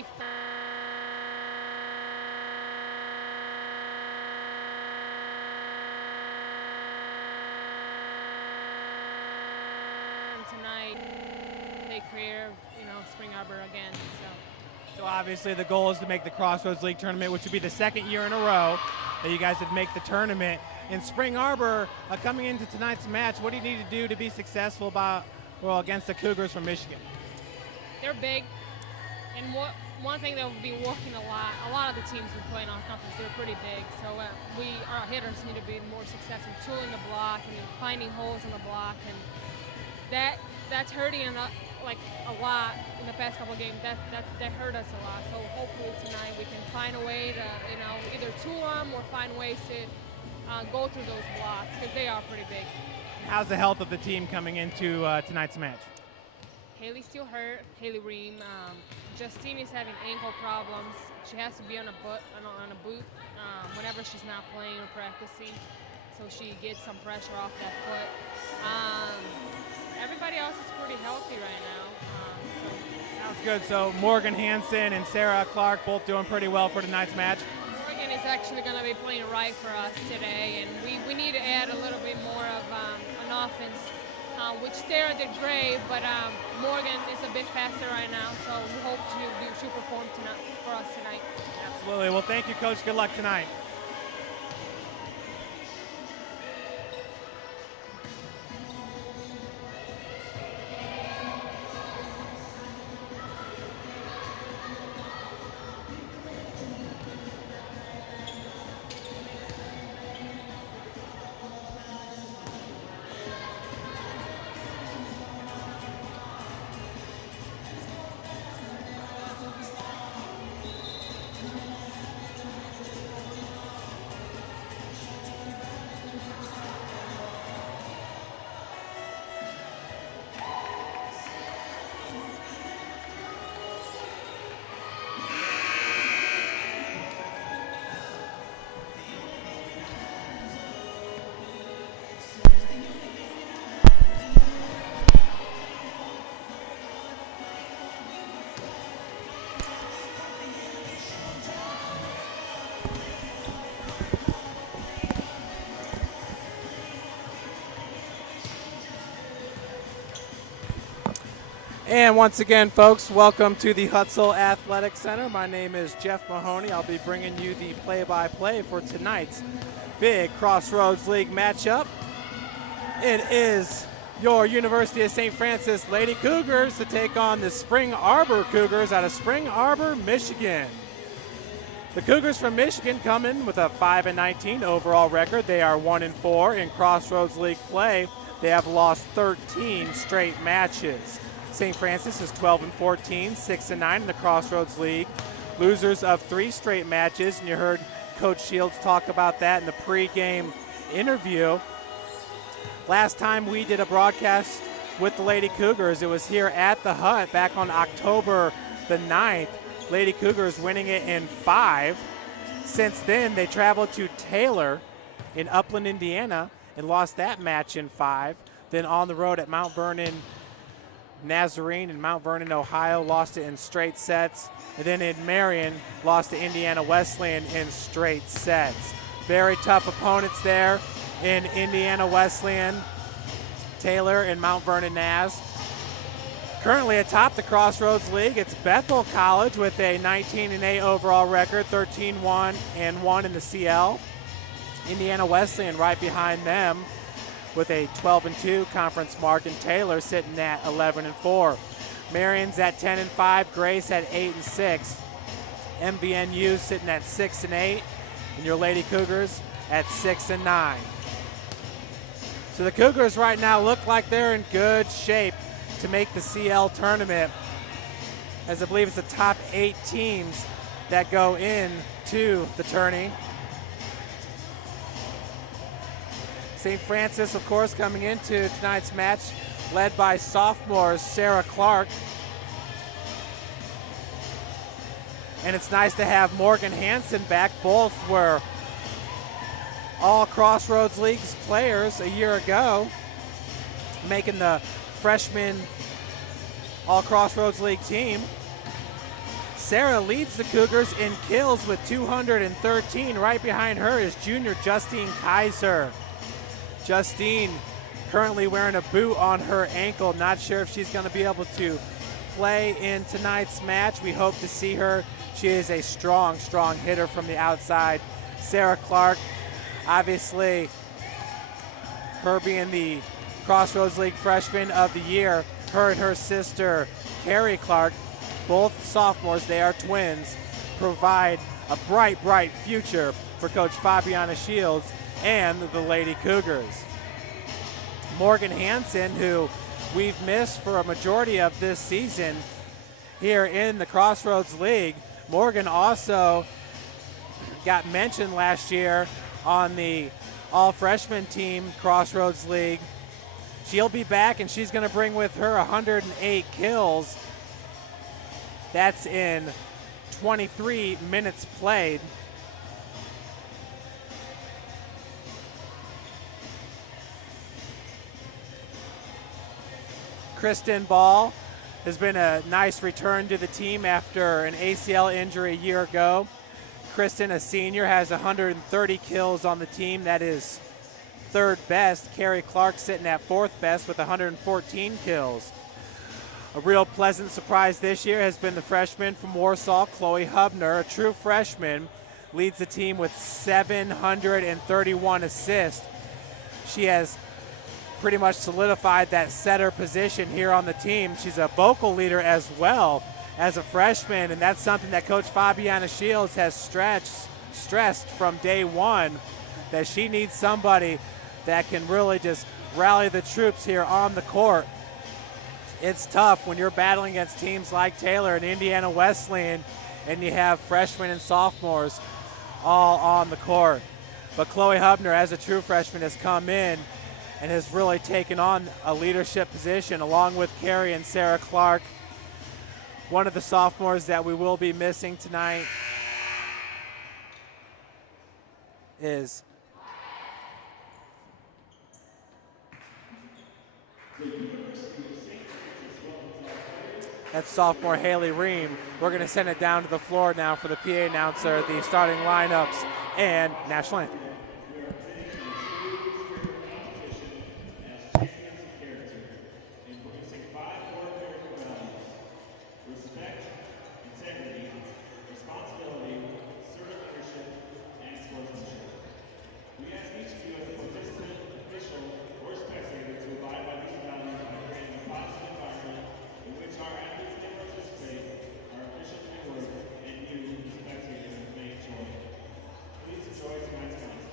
we tonight take care of, Spring Arbor again. So obviously the goal is to make the Crossroads League tournament, which would be the second year in a row that you guys would make the tournament. In Spring Arbor, coming into tonight's match, what do you need to do to be successful against the Cougars from Michigan? They're big, and one thing that we've been working a lot of the teams we play in our conference, they're pretty big. So our hitters need to be more successful tooling the block and finding holes in the block, and that's hurting a lot in the past couple of games. That hurt us a lot. So hopefully tonight we can find a way to either tool them or find ways to go through those blocks, because they are pretty big. How's the health of the team coming into tonight's match? Haley's still hurt, Haley Ream. Justine is having ankle problems. She has to be on a boot whenever she's not playing or practicing, so she gets some pressure off that foot. Everybody else is pretty healthy right now. Sounds good. So Morgan Hansen and Sarah Clark both doing pretty well for tonight's match. Morgan is actually going to be playing right for us today, and we need to add a little bit more of an offense, which Sarah did great, but Morgan is a bit faster right now, so we hope to perform tonight for us tonight. Absolutely. Well, thank you, Coach. Good luck tonight. And once again, folks, welcome to the Hutzel Athletic Center. My name is Jeff Mahoney. I'll be bringing you the play-by-play for tonight's big Crossroads League matchup. It is your University of St. Francis Lady Cougars to take on the Spring Arbor Cougars out of Spring Arbor, Michigan. The Cougars from Michigan come in with a 5-19 overall record. They are 1-4 in Crossroads League play. They have lost 13 straight matches. St. Francis is 12-14, 6-9 in the Crossroads League. Losers of 3 straight matches, and you heard Coach Shields talk about that in the pregame interview. Last time we did a broadcast with the Lady Cougars, it was here at the Hut back on October the 9th. Lady Cougars winning it in 5. Since then, they traveled to Taylor in Upland, Indiana, and lost that match in 5. Then on the road at Mount Vernon Nazarene in Mount Vernon, Ohio, lost it in straight sets. And then in Marion, lost to Indiana Wesleyan in straight sets. Very tough opponents there in Indiana Wesleyan, Taylor, and Mount Vernon Naz. Currently atop the Crossroads League, it's Bethel College with a 19-8 overall record, 13-1-1 in the CL. Indiana Wesleyan right behind them with a 12-2 conference mark, and Taylor sitting at 11-4. Marion's at 10-5, Grace at 8-6. MVNU sitting at 6-8, and your Lady Cougars at 6-9. So the Cougars right now look like they're in good shape to make the CL tournament, as I believe it's the top 8 teams that go into the tourney. St. Francis, of course, coming into tonight's match, led by sophomore Sarah Clark. And it's nice to have Morgan Hansen back. Both were all Crossroads Leagues players a year ago, making the freshman all Crossroads League team. Sarah leads the Cougars in kills with 213. Right behind her is junior Justine Kaiser. Justine currently wearing a boot on her ankle. Not sure if she's going to be able to play in tonight's match. We hope to see her. She is a strong, strong hitter from the outside. Sarah Clark, obviously, her being the Crossroads League Freshman of the Year, her and her sister, Carrie Clark, both sophomores, they are twins, provide a bright, bright future for Coach Fabiana Shields and the Lady Cougars. Morgan Hansen, who we've missed for a majority of this season here in the Crossroads League. Morgan also got mentioned last year on the all-freshman team, Crossroads League. She'll be back, and she's going to bring with her 108 kills. That's in 23 minutes played. Kristen Ball has been a nice return to the team after an ACL injury a year ago. Kristen, a senior, has 130 kills on the team. That is third best. Carrie Clark sitting at fourth best with 114 kills. A real pleasant surprise this year has been the freshman from Warsaw, Chloe Hubner, a true freshman, leads the team with 731 assists. She has pretty much solidified that setter position here on the team. She's a vocal leader as well as a freshman, and that's something that Coach Fabiana Shields has stressed from day one, that she needs somebody that can really just rally the troops here on the court. It's tough when you're battling against teams like Taylor and Indiana Wesleyan and you have freshmen and sophomores all on the court. But Chloe Hubner, as a true freshman, has come in and has really taken on a leadership position along with Carrie and Sarah Clark. One of the sophomores that we will be missing tonight is that's sophomore Haley Ream. We're going to send it down to the floor now for the PA announcer, the starting lineups, and national anthem. Please enjoy tonight's concert.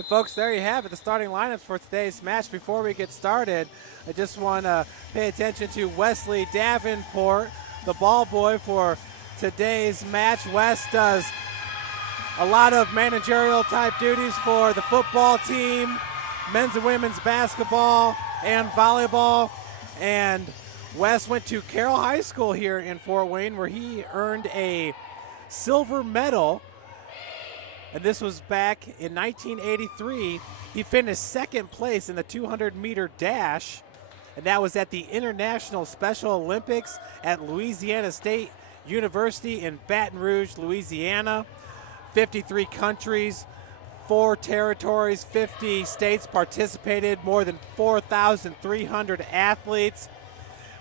And folks, there you have it, the starting lineups for today's match. Before we get started, I just want to pay attention to Wesley Davenport, the ball boy for today's match. Wes does a lot of managerial type duties for the football team, men's and women's basketball, and volleyball. And Wes went to Carroll High School here in Fort Wayne, where he earned a silver medal. And this was back in 1983. He finished second place in the 200-meter dash, and that was at the International Special Olympics at Louisiana State University in Baton Rouge, Louisiana. 53 countries, 4 territories, 50 states participated, more than 4,300 athletes.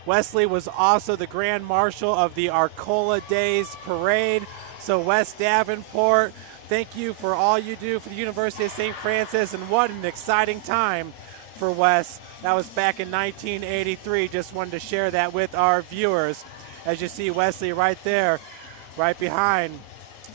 Wesley was also the Grand Marshal of the Arcola Days Parade. So Wes Davenport, thank you for all you do for the University of St. Francis, and what an exciting time for Wes. That was back in 1983. Just wanted to share that with our viewers. As you see Wesley right there, right behind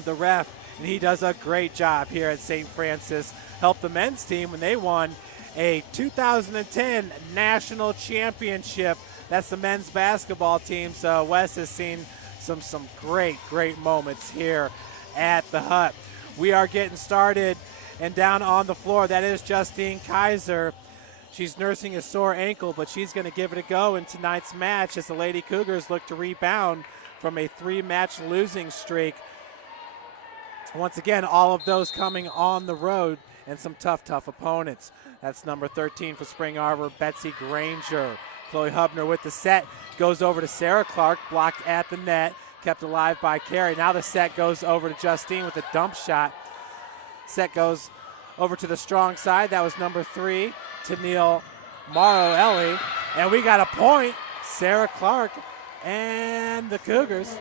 the ref, and he does a great job here at St. Francis. Helped the men's team when they won a 2010 national championship. That's the men's basketball team. So Wes has seen some great moments here at the Hut. We are getting started, and down on the floor, that is Justine Kaiser. She's nursing a sore ankle, but she's going to give it a go in tonight's match as the Lady Cougars look to rebound from a 3-match losing streak. Once again, all of those coming on the road and some tough opponents. That's number 13 for Spring Arbor, Betsy Granger. Chloe Hubner with the set, goes over to Sarah Clark, blocked at the net, kept alive by Carey. Now the set goes over to Justine with a dump shot. Set goes over to the strong side. That was number 3, Tennille Morrow-Ellie. And we got a point, Sarah Clark and the Cougars.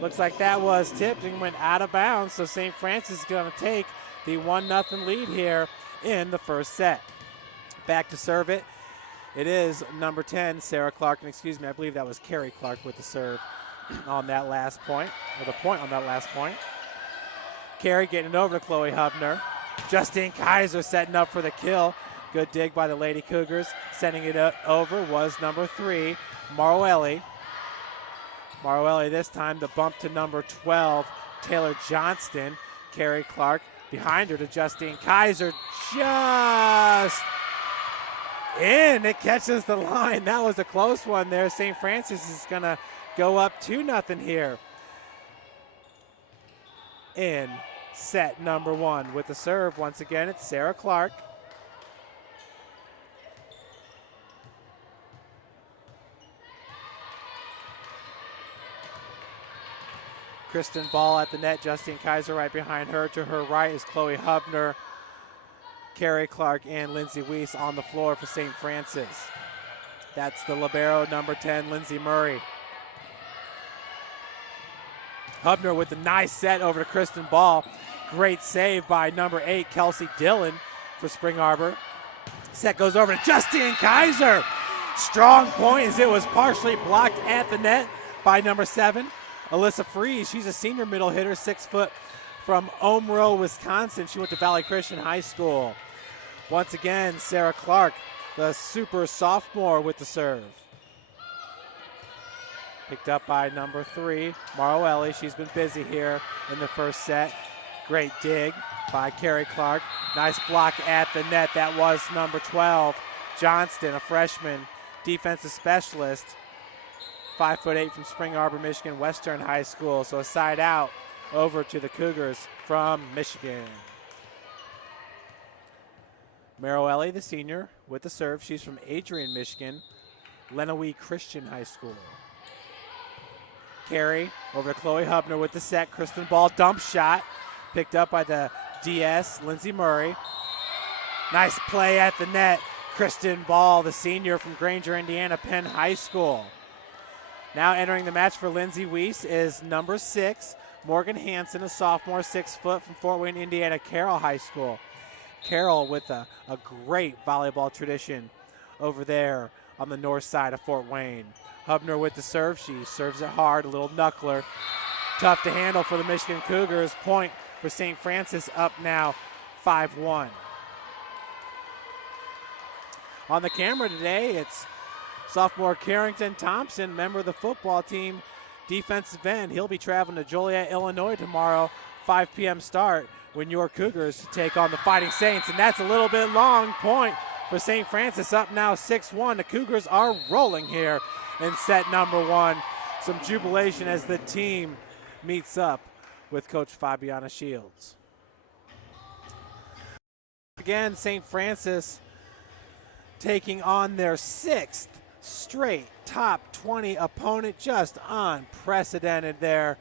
Looks like that was tipped and went out of bounds, so St. Francis is going to take the 1-0 lead here in the first set. Back to serve it. It is number 10, Sarah Clark, and excuse me, I believe that was Carey Clark with the serve on that last point, or the point on that last point. Carey getting it over to Chloe Hubner. Justine Kaiser setting up for the kill. Good dig by the Lady Cougars. Sending it over was number 3, Morrow-Ellie. Morrow-Ellie this time, the bump to number 12, Taylor Johnston. Carey Clark behind her to Justine Kaiser, just in. It catches the line. That was a close one there. St. Francis is going to go up 2-0 here in set number 1. With the serve, once again, it's Sarah Clark. Kristen Ball at the net, Justine Kaiser right behind her. To her right is Chloe Hubner, Carey Clark, and Lindsay Weiss on the floor for St. Francis. That's the libero, number 10, Lindsay Murray. Hubner with a nice set over to Kristen Ball. Great save by number 8, Kelsey Dillon for Spring Arbor. Set goes over to Justine Kaiser. Strong point as it was partially blocked at the net by number 7, Alyssa Freeze. She's a senior middle hitter, 6 foot, from Omro, Wisconsin. She went to Valley Christian High School. Once again, Sarah Clark, the super sophomore, with the serve. Picked up by number 3, Morrow-Ellie. She's been busy here in the first set. Great dig by Carey Clark. Nice block at the net. That was number 12, Johnston, a freshman defensive specialist. 5'8" from Spring Arbor, Michigan Western High School. So a side out over to the Cougars from Michigan. Morrow-Ellie, the senior, with the serve. She's from Adrian, Michigan, Lenawee Christian High School. Carey over to Chloe Hubner with the set. Kristen Ball, dump shot. Picked up by the DS, Lindsay Murray. Nice play at the net. Kristen Ball, the senior from Granger, Indiana, Penn High School. Now entering the match for Lindsay Weiss is number 6, Morgan Hansen, a sophomore, 6 foot, from Fort Wayne, Indiana, Carroll High School. Carroll with a great volleyball tradition over there on the north side of Fort Wayne. Hubner with the serve. She serves it hard, a little knuckler. Tough to handle for the Michigan Cougars. Point for St. Francis, up now 5-1. On the camera today, it's sophomore Carrington Thompson, member of the football team, defensive end. He'll be traveling to Joliet, Illinois tomorrow, 5 p.m. start, when your Cougars take on the Fighting Saints. And that's a little bit long. Point for St. Francis, up now 6-1. The Cougars are rolling here in set number 1. Some jubilation as the team meets up with Coach Fabiana Shields. Again, St. Francis taking on their 6th straight top 20 opponent. Just unprecedented there.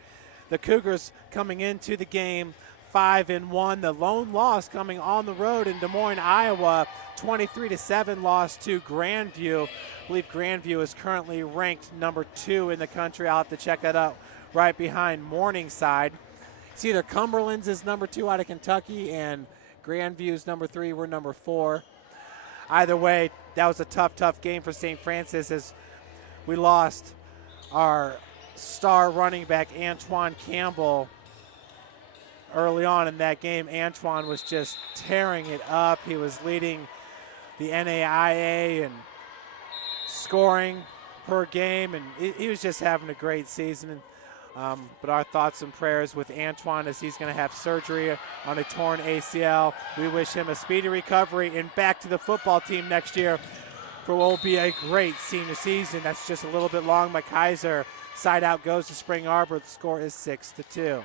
The Cougars coming into the game 5-1. The lone loss coming on the road in Des Moines, Iowa, 23-7 loss to Grandview. I believe Grandview is currently ranked number 2 in the country. I'll have to check that out, right behind Morningside. It's either Cumberland's is number 2 out of Kentucky and Grandview's number 3. We're number 4. Either way, that was a tough game for St. Francis as we lost our star running back, Antoine Campbell, early on in that game. Antoine was just tearing it up. He was leading the NAIA in scoring per game, and he was just having a great season. But our thoughts and prayers with Antoine as he's going to have surgery on a torn ACL. We wish him a speedy recovery and back to the football team next year for what will be a great senior season. That's just a little bit long by Kaiser. Side out goes to Spring Arbor. The score is 6-2.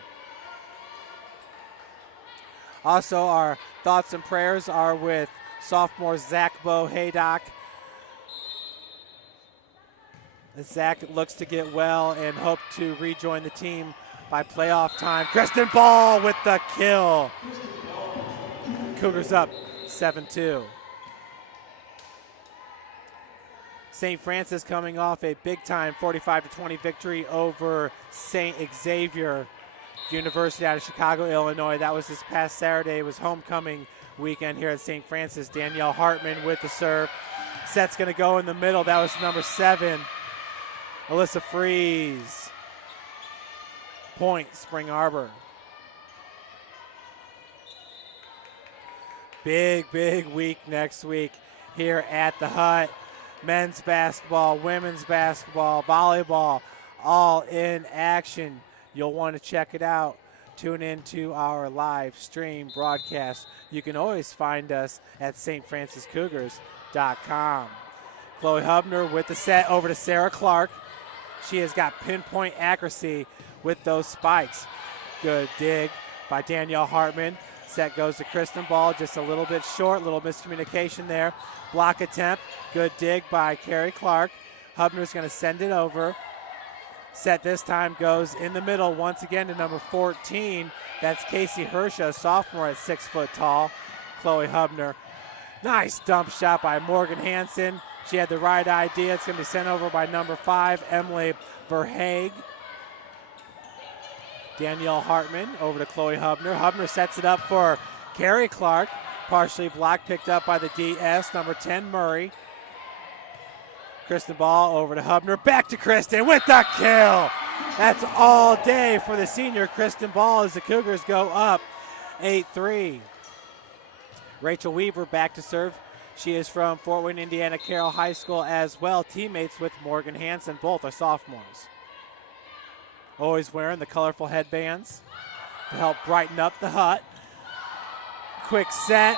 Also, our thoughts and prayers are with sophomore Zach Bo Haydock. Zach looks to get well and hope to rejoin the team by playoff time. Kristen Ball with the kill. Cougars up 7-2. St. Francis coming off a big-time 45-20 victory over St. Xavier University out of Chicago, Illinois. That was this past Saturday. It was homecoming weekend here at St. Francis. Danielle Hartman with the serve. Set's going to go in the middle. That was number 7. Alyssa Freeze. Point, Spring Arbor. Big week next week here at the Hut. Men's basketball, women's basketball, volleyball, all in action. You'll want to check it out. Tune into our live stream broadcast. You can always find us at stfranciscougars.com. Chloe Hubner with the set over to Sarah Clark. She has got pinpoint accuracy with those spikes. Good dig by Danielle Hartman. Set goes to Kristen Ball, just a little bit short, little miscommunication there. Block attempt, good dig by Carrie Clark. Hubner's going to send it over. Set this time goes in the middle once again to number 14. That's Casey Hersha, a sophomore at 6 foot tall. Chloe Hubner. Nice dump shot by Morgan Hansen. She had the right idea. It's going to be sent over by number 5, Emily Verhaeg. Danielle Hartman over to Chloe Hubner. Hubner sets it up for Carrie Clark. Partially blocked, picked up by the DS, number 10, Murray. Kristen Ball over to Hubner. Back to Kristen with the kill. That's all day for the senior Kristen Ball as the Cougars go up 8-3. Rachel Weaver back to serve. She is from Fort Wayne, Indiana Carroll High School as well. Teammates with Morgan Hansen. Both are sophomores. Always wearing the colorful headbands to help brighten up the Hut. Quick set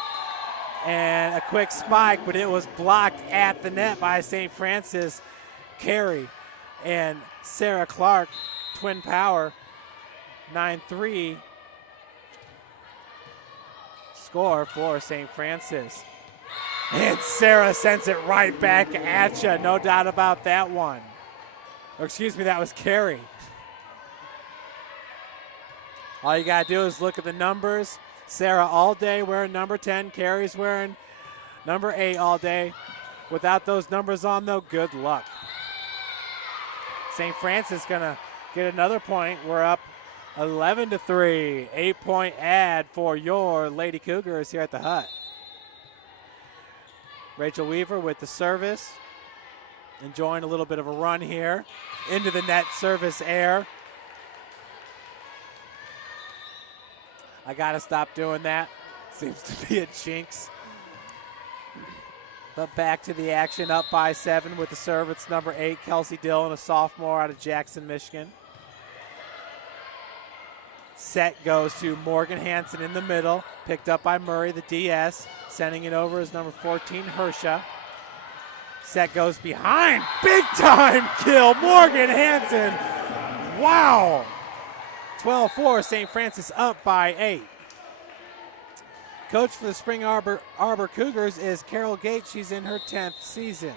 and a quick spike, but it was blocked at the net by St. Francis. Carey and Sarah Clark, twin power, 9-3 score for St. Francis. And Sarah sends it right back at you, no doubt about that one. Or excuse me, that was Carey. All you got to do is look at the numbers. Sarah all day wearing number 10. Carey's wearing number 8 all day. Without those numbers on, though, good luck. St. Francis going to get another point. We're up 11-3. 8-point ad for your Lady Cougars here at the Hut. Rachel Weaver with the service. Enjoying a little bit of a run here. Into the net, service air. I got to stop doing that. Seems to be a jinx. But back to the action, up by 7 with the serve. It's number 8, Kelsey Dillon, a sophomore out of Jackson, Michigan. Set goes to Morgan Hansen in the middle, picked up by Murray, the DS. Sending it over is number 14, Hersha. Set goes behind, big time kill, Morgan Hansen. Wow. 12-4, St. Francis up by 8. Coach for the Spring Arbor Cougars is Carol Gates. She's in her 10th season.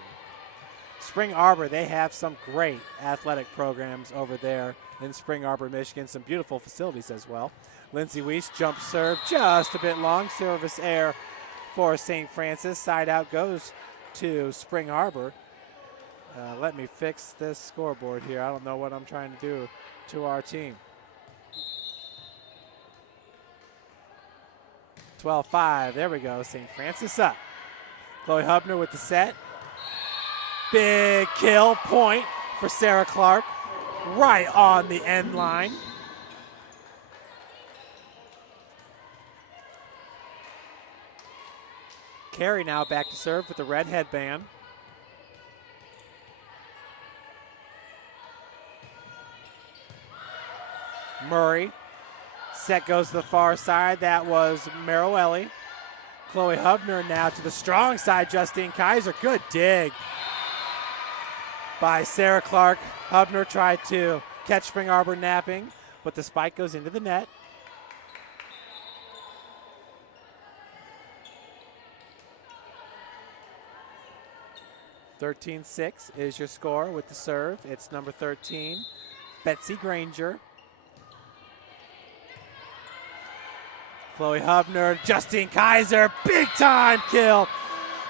Spring Arbor, they have some great athletic programs over there in Spring Arbor, Michigan. Some beautiful facilities as well. Lindsay Weiss, jump serve, just a bit long. Service air for St. Francis. Side out goes to Spring Arbor. Let me fix this scoreboard here. I don't know what I'm trying to do to our team. 12-5, there we go, St. Francis up. Chloe Hubner with the set. Big kill, point for Sarah Clark, right on the end line. Carey now back to serve with the red headband. Murray. Set goes to the far side. That was Merowelli. Chloe Hubner now to the strong side. Justine Kaiser. Good dig by Sarah Clark. Hubner tried to catch Spring Arbor napping, but the spike goes into the net. (13-6) is your score with the serve. It's number 13, Betsy Granger. Chloe Hubner, Justine Kaiser, big time kill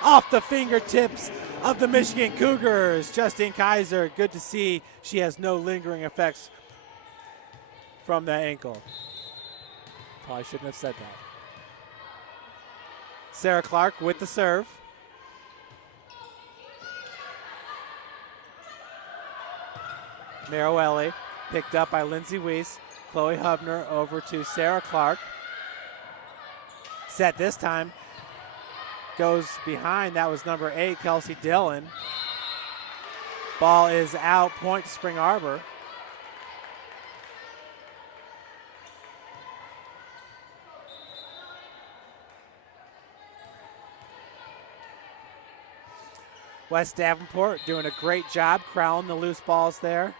off the fingertips of the Michigan Cougars. Justine Kaiser, good to see she has no lingering effects from that ankle. Probably shouldn't have said that. Sarah Clark with the serve. Merowelli picked up by Lindsay Weiss. Chloe Hubner over to Sarah Clark. Set this time goes behind. That was number 8, Kelsey Dillon. Ball is out, point to Spring Arbor. West Davenport doing a great job corralling the loose balls there.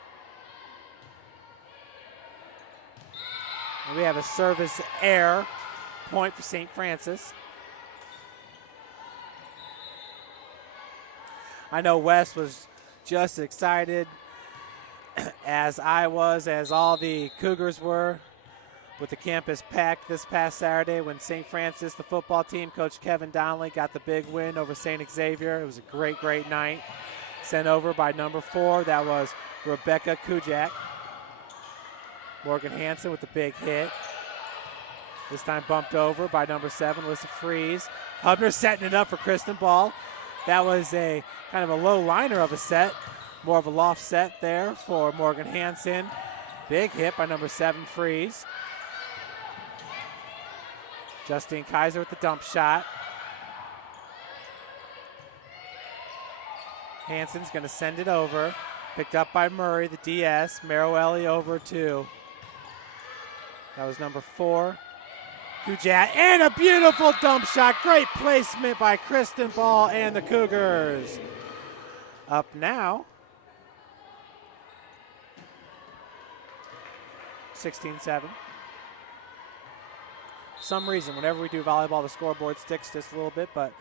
And we have a service error. Point for St. Francis. I know Wes was just as excited as I was, as all the Cougars were, with the campus packed this past Saturday when St. Francis, the football team, Coach Kevin Donnelly, got the big win over St. Xavier. It was a great, great night. Sent over by number 4, that was Rebecca Kujak. Morgan Hansen with the big hit. This time bumped over by number 7, Alyssa Freeze. Hubner setting it up for Kristen Ball. That was a kind of a low liner of a set. More of a loft set there for Morgan Hansen. Big hit by number 7, Freeze. Justine Kaiser with the dump shot. Hansen's going to send it over. Picked up by Murray, the DS. Merowelli over to, that was number 4. Kujat, and a beautiful dump shot. Great placement by Kristen Ball and the Cougars. Up now, 16-7. For some reason, whenever we do volleyball, the scoreboard sticks just a little bit, but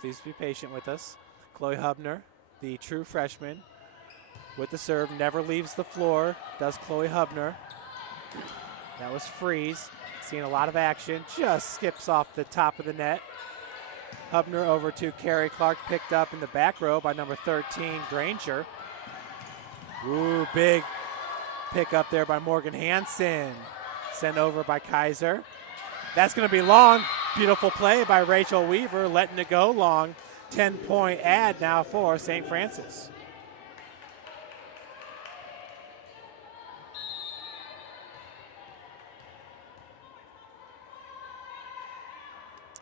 please be patient with us. Chloe Hubner, the true freshman, with the serve, never leaves the floor, does Chloe Hubner. That was Freeze. Seeing a lot of action, just skips off the top of the net. Hubner over to Carrie Clark, picked up in the back row by number 13, Granger. Ooh, big pick up there by Morgan Hansen. Sent over by Kaiser. That's going to be long. Beautiful play by Rachel Weaver, letting it go long. 10-point ad now for St. Francis.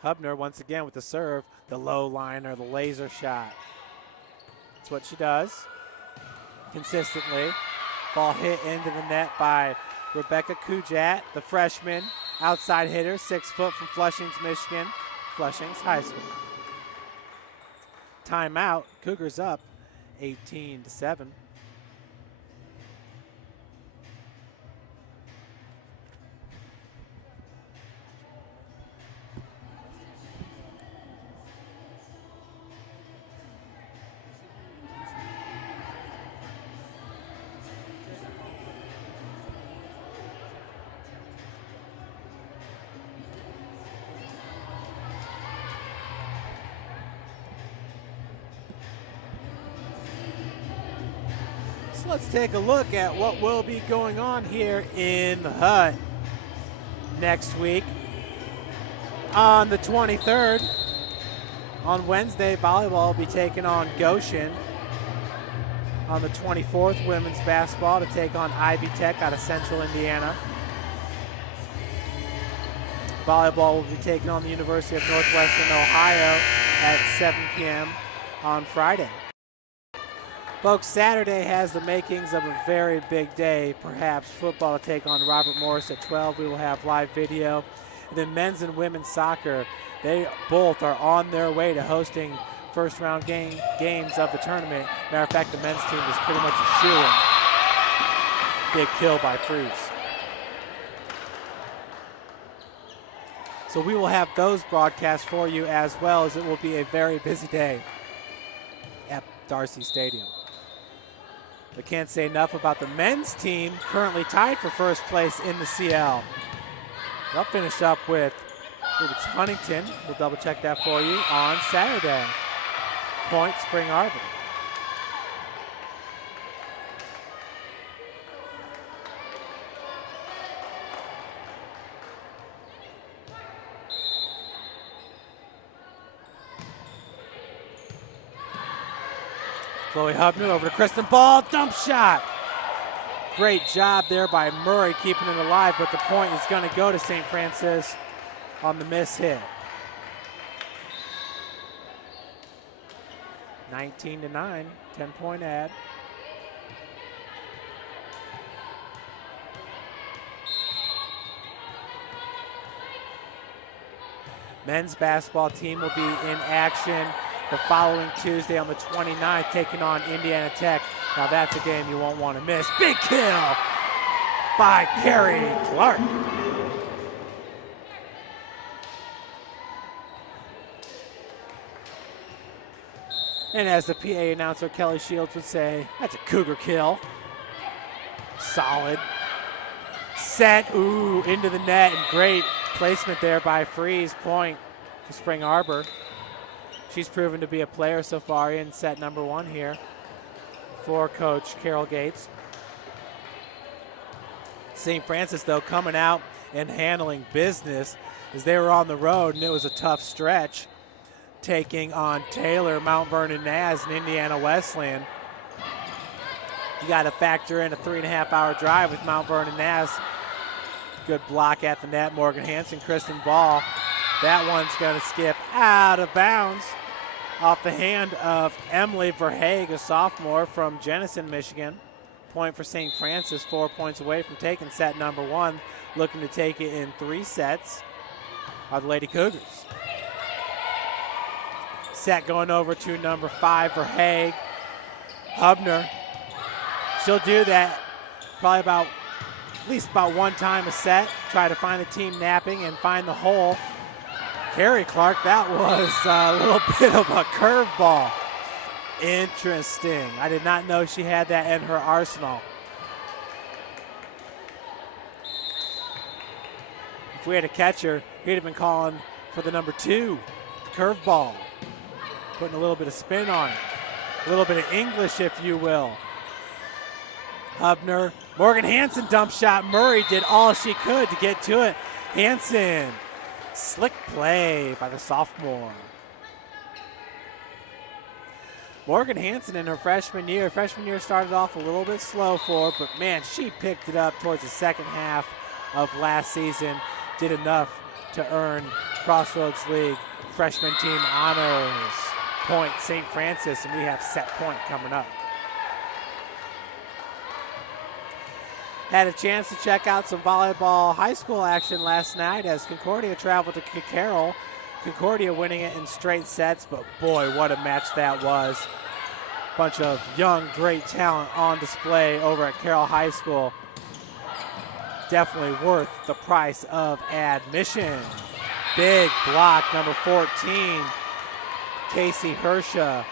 Hubner once again with the serve, the low liner, the laser shot. That's what she does consistently. Ball hit into the net by Rebecca Kujat, the freshman, outside hitter, 6 foot from Flushing's, Michigan. Flushing's high school. Timeout, Cougars up 18-7. So let's take a look at what will be going on here in the Hut next week. On the 23rd, on Wednesday, volleyball will be taking on Goshen. On the 24th, women's basketball to take on Ivy Tech out of Central Indiana. Volleyball will be taking on the University of Northwestern Ohio at 7 p.m. on Friday. Folks, Saturday has the makings of a very big day. Perhaps football to take on Robert Morris at 12. We will have live video. And then men's and women's soccer, they both are on their way to hosting first-round games of the tournament. Matter of fact, the men's team is pretty much a shoo-in. Big kill by Freeze. So we will have those broadcasts for you, as well as it will be a very busy day at Darcy Stadium. I can't say enough about the men's team, currently tied for first place in the CL. They'll finish up with, I believe it's Huntington. We'll double check that for you on Saturday. Point, Spring Arbor. Chloe Hubner over to Kristen Ball, dump shot. Great job there by Murray keeping it alive, but the point is going to go to St. Francis on the miss hit. 19-9, 10-point ad. Men's basketball team will be in action the following Tuesday on the 29th, taking on Indiana Tech. Now that's a game you won't want to miss. Big kill by Carrie Clark. And as the PA announcer Kelly Shields would say, that's a Cougar kill. Solid. Set, ooh, into the net, and great placement there by Freeze. Point for Spring Arbor. She's proven to be a player so far in set number 1 here for Coach Carol Gates. St. Francis, though, coming out and handling business as they were on the road, and it was a tough stretch, taking on Taylor, Mount Vernon Naz, and Indiana Wesleyan. You got to factor in a 3.5-hour drive with Mount Vernon Naz. Good block at the net. Morgan Hansen, Kristen Ball. That one's going to skip out of bounds off the hand of Emily Verhaeg, a sophomore from Jenison, Michigan. Point for St. Francis, 4 points away from taking set number 1. Looking to take it in 3 sets are the Lady Cougars. Set going over to number 5 for Haig. Hubner. She'll do that probably at least about 1 time a set. Try to find the team napping and find the hole. Carrie Clark, that was a little bit of a curveball. Interesting. I did not know she had that in her arsenal. If we had a catcher, he'd have been calling for the number 2, curveball. Putting a little bit of spin on it. A little bit of English, if you will. Hubner, Morgan Hansen dump shot. Murray did all she could to get to it. Hansen, slick play by the sophomore. Morgan Hansen in her freshman year. Freshman year started off a little bit slow for her, but man, she picked it up towards the second half of last season. did enough to earn Crossroads League freshman team honors. Point St. Francis, and we have set point coming up. Had a chance to check out some volleyball high school action last night as Concordia traveled to Carroll. Concordia winning it in straight sets, but boy, what a match that was. Bunch of young, great talent on display over at Carroll High School. Definitely worth the price of admission. Big block, number 14, Casey Hersha,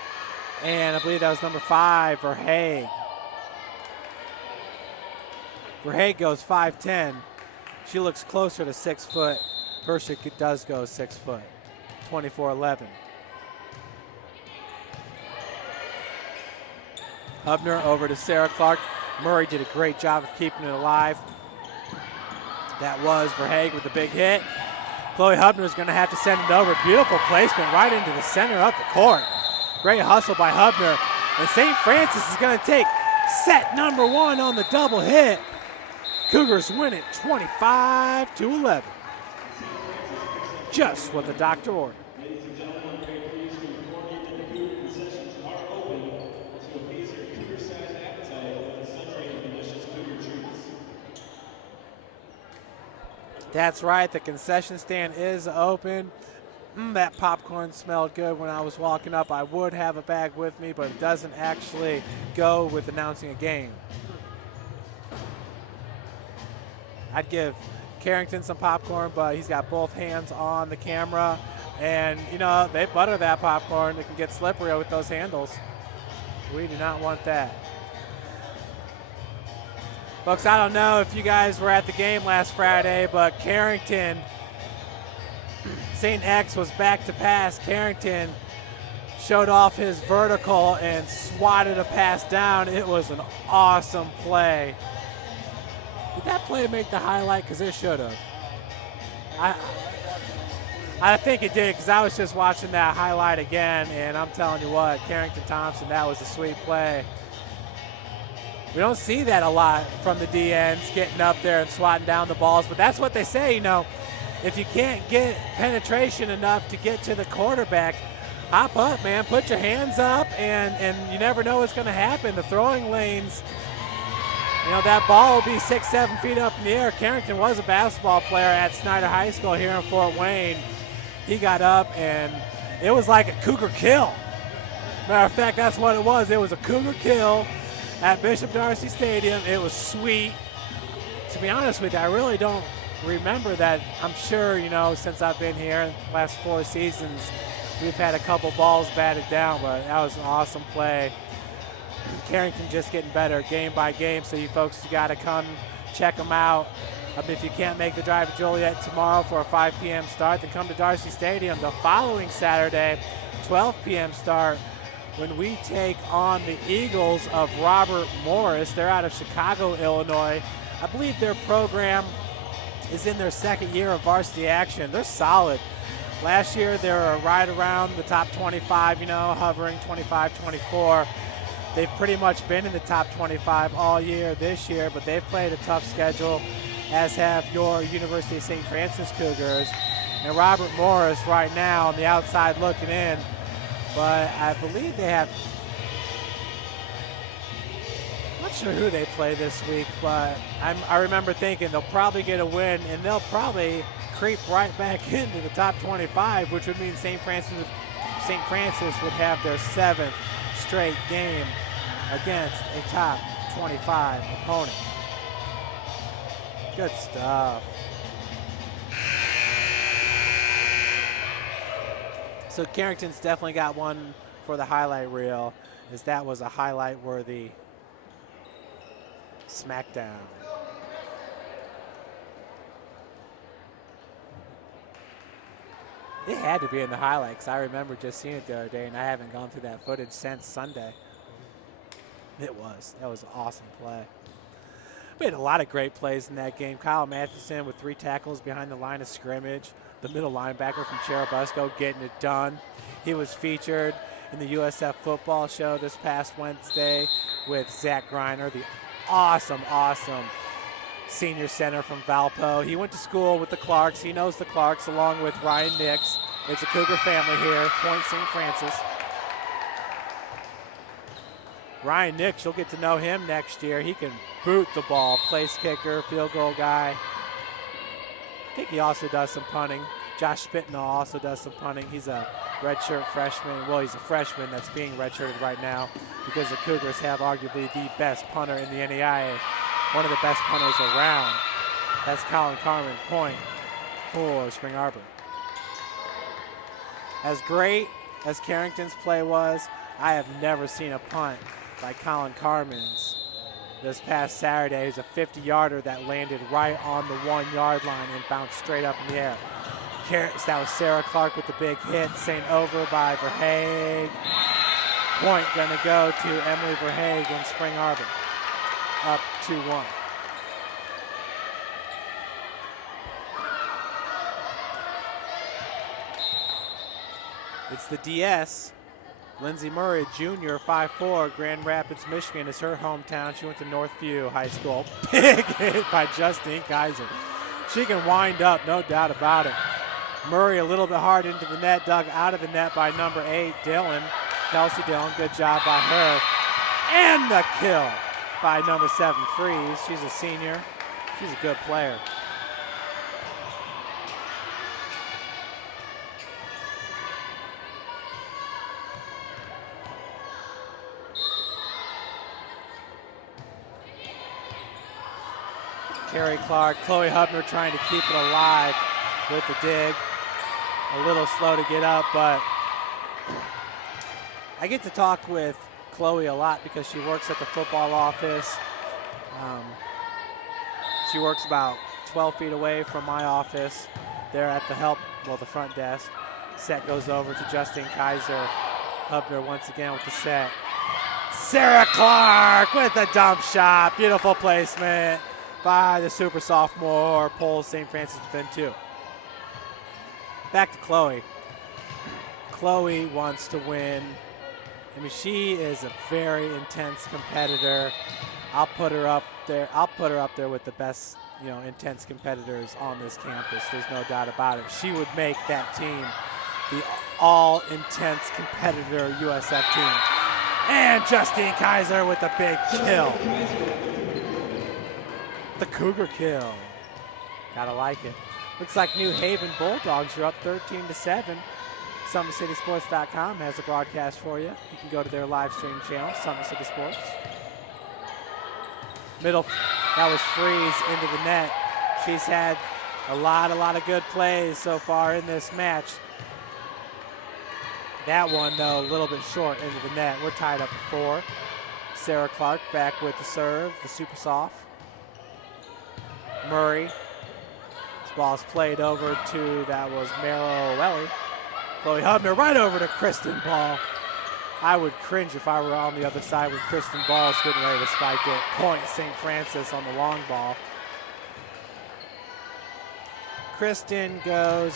and I believe that was number 5, Verhaeg. Verhaeg goes 5'10". She looks closer to 6 foot. Hersha does go 6 foot, 24-11. Hubner over to Sarah Clark. Murray did a great job of keeping it alive. That was Verhaeg with the big hit. Chloe Hubner is going to have to send it over. Beautiful placement right into the center of the court. Great hustle by Hubner. And St. Francis is going to take set number 1 on the double hit. Cougars win it 25-11. Just what the doctor ordered. That's right, the concession stand is open. That popcorn smelled good when I was walking up. I would have a bag with me, but it doesn't actually go with announcing a game. I'd give Carrington some popcorn, but he's got both hands on the camera. And, you know, they butter that popcorn. It can get slippery with those handles. We do not want that. Folks, I don't know if you guys were at the game last Friday, but Carrington, St. X was back to pass. Carrington showed off his vertical and swatted a pass down. It was an awesome play. Did that play make the highlight? Because it should have. I think it did, because I was just watching that highlight again, and I'm telling you what, Carrington Thompson, that was a sweet play. We don't see that a lot from the DNs, getting up there and swatting down the balls, but that's what they say, you know. If you can't get penetration enough to get to the quarterback, hop up, man. Put your hands up, and you never know what's going to happen. The throwing lanes, you know, that ball will be 6-7 feet up in the air. Carrington was a basketball player at Snyder High School here in Fort Wayne. He got up, and it was like a Cougar kill. Matter of fact, that's what it was. It was a Cougar kill at Bishop Darcy Stadium. It was sweet. To be honest with you, I really don't remember that. I'm sure, you know, since I've been here, the last 4 seasons, we've had a couple balls batted down, but that was an awesome play. Carrington just getting better game by game, so you folks, you got to come check them out. If you can't make the drive to Joliet tomorrow for a 5 p.m. start, then come to Darcy Stadium the following Saturday, 12 p.m. start, when we take on the Eagles of Robert Morris. They're out of Chicago, Illinois. I believe their program is in their 2nd year of varsity action. They're solid. Last year, they were right around the top 25, you know, hovering 25, 24. They've pretty much been in the top 25 all year this year, but they've played a tough schedule, as have your University of St. Francis Cougars. And Robert Morris right now on the outside looking in, but I believe they have, I'm not sure who they play this week, but I remember thinking they'll probably get a win, and they'll probably creep right back into the top 25, which would mean St. Francis would have their 7th straight game against a top 25 opponent. Good stuff. So Carrington's definitely got one for the highlight reel, as that was a highlight-worthy smackdown. It had to be in the highlight, because I remember just seeing it the other day, and I haven't gone through that footage since Sunday. It was. That was an awesome play. We had a lot of great plays in that game. Kyle Matheson with 3 tackles behind the line of scrimmage. The middle linebacker from Cherubusco getting it done. He was featured in the USF football show this past Wednesday with Zach Griner, the awesome senior center from Valpo. He went to school with the Clarks. He knows the Clarks along with Ryan Nix. It's a Cougar family here, Point St. Francis. Ryan Nix, you'll get to know him next year. He can boot the ball, place kicker, field goal guy. I think he also does some punting. Josh Spitnall also does some punting. He's a redshirt freshman. Well, he's a freshman that's being redshirted right now because the Cougars have arguably the best punter in the NAIA, one of the best punters around. That's Colin Carmen, point for Spring Arbor. As great as Carrington's play was, I have never seen a punt like Colin Carmen's. This past Saturday, it was a 50-yarder that landed right on the 1-yard line and bounced straight up in the air. That was Sarah Clark with the big hit, sent over by Verhaeg. Point gonna go to Emily Verhaeg in Spring Arbor, up 2-1. It's the DS. Lindsay Murray, junior, 5'4", Grand Rapids, Michigan is her hometown. She went to Northview High School. Big hit by Justine Kaiser. She can wind up, no doubt about it. Murray a little bit hard into the net, dug out of the net by number 8, Dillon. Kelsey Dillon, good job by her. And the kill by number 7, Freeze. She's a senior. She's a good player. Carrie Clark, Chloe Hubner trying to keep it alive with the dig. A little slow to get up, but I get to talk with Chloe a lot because she works at the football office. She works about 12 feet away from my office. They're at the front desk. Set goes over to Justine Kaiser. Hubner once again with the set. Sarah Clark with a dump shot. Beautiful placement by the super sophomore, pulls St. Francis within 2. Back to Chloe. Chloe wants to win. I mean, she is a very intense competitor. I'll put her up there. I'll put her up there with the best, intense competitors on this campus. There's no doubt about it. She would make that team the all-intense competitor USF team. And Justine Kaiser with a big kill. The Cougar kill. Gotta like it. Looks like New Haven Bulldogs are up 13-7. SummitCitySports.com has a broadcast for you. You can go to their live stream channel, Summit City Sports. Middle, that was Freeze into the net. She's had a lot of good plays so far in this match. That one, though, a little bit short into the net. We're tied up at 4. Sarah Clark back with the serve, the super soft. Murray. This ball's played over to, that was Mero Welly. Chloe Hubner right over to Kristen Ball. I would cringe if I were on the other side when Kristen Ball is getting ready to spike it. Point St. Francis on the long ball. Kristen goes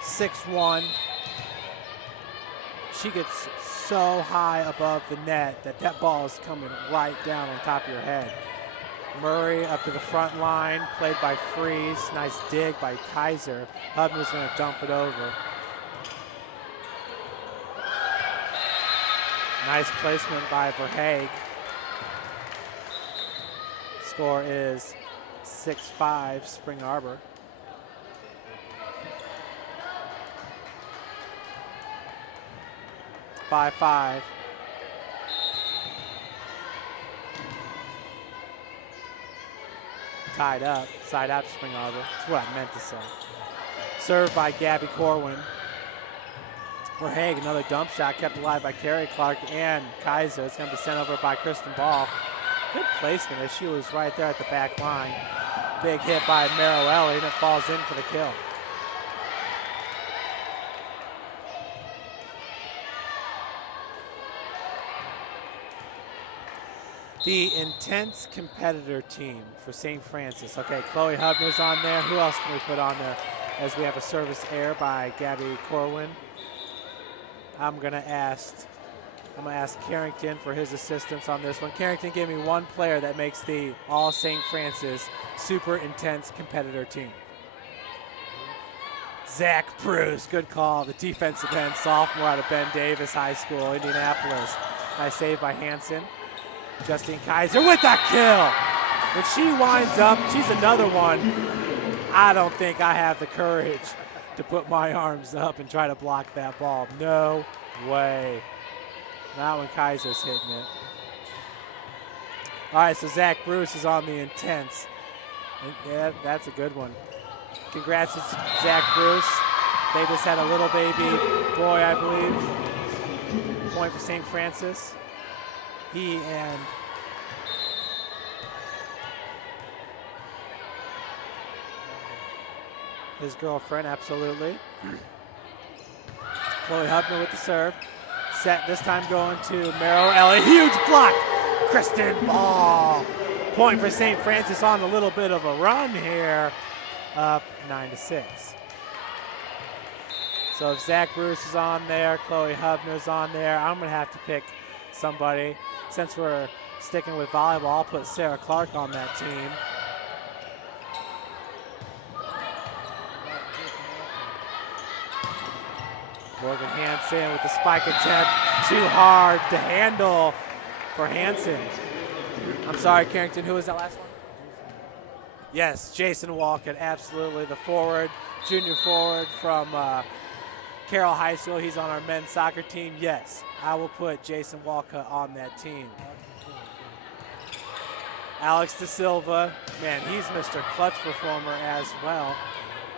6'1". She gets so high above the net that ball is coming right down on top of your head. Murray up to the front line, played by Freeze. Nice dig by Kaiser. Hubner's going to dump it over. Nice placement by Verhaeg. Score is 6-5 Spring Arbor. Five. Tied up, side out to Spring Arbor. That's what I meant to say. Served by Gabby Corwin. Verhaeg, another dump shot kept alive by Carrie Clark and Kaiser. It's going to be sent over by Kristen Ball. Good placement as she was right there at the back line. Big hit by Mero Ellie, and it falls in for the kill. The intense competitor team for St. Francis. Okay, Chloe Hubner's on there. Who else can we put on there? As we have a service error by Gabby Corwin. I'm going to ask I'm going to ask Carrington for his assistance on this one. Carrington, give me one player that makes the All St. Francis super intense competitor team. Zach Bruce, good call. The defensive end, sophomore out of Ben Davis High School, Indianapolis. Nice save by Hansen. Justine Kaiser with that kill. When she winds up, she's another one. I don't think I have the courage to put my arms up and try to block that ball. No way. Not when Kaiser's hitting it. All right, so Zach Bruce is on the intense. Yeah, that's a good one. Congrats to Zach Bruce. They just had a little baby boy, I believe. Point for St. Francis. He and his girlfriend, absolutely. Chloe Hubner with the serve. Set this time going to Merrill Ellie. Huge block. Kristen Ball. Point for St. Francis on a little bit of a run here. Up 9-6. So if Zach Bruce is on there, Chloe Hubner's on there, I'm going to have to pick somebody. Since we're sticking with volleyball, I'll put Sarah Clark on that team. Morgan Hansen with the spike attempt. Too hard to handle for Hansen. I'm sorry, Carrington, who was that last one? Yes, Jason Walcott, absolutely. The forward, junior forward from Carroll High School. He's on our men's soccer team. Yes, I will put Jason Walcott on that team. Alex De Silva, man, he's Mr. Clutch performer as well.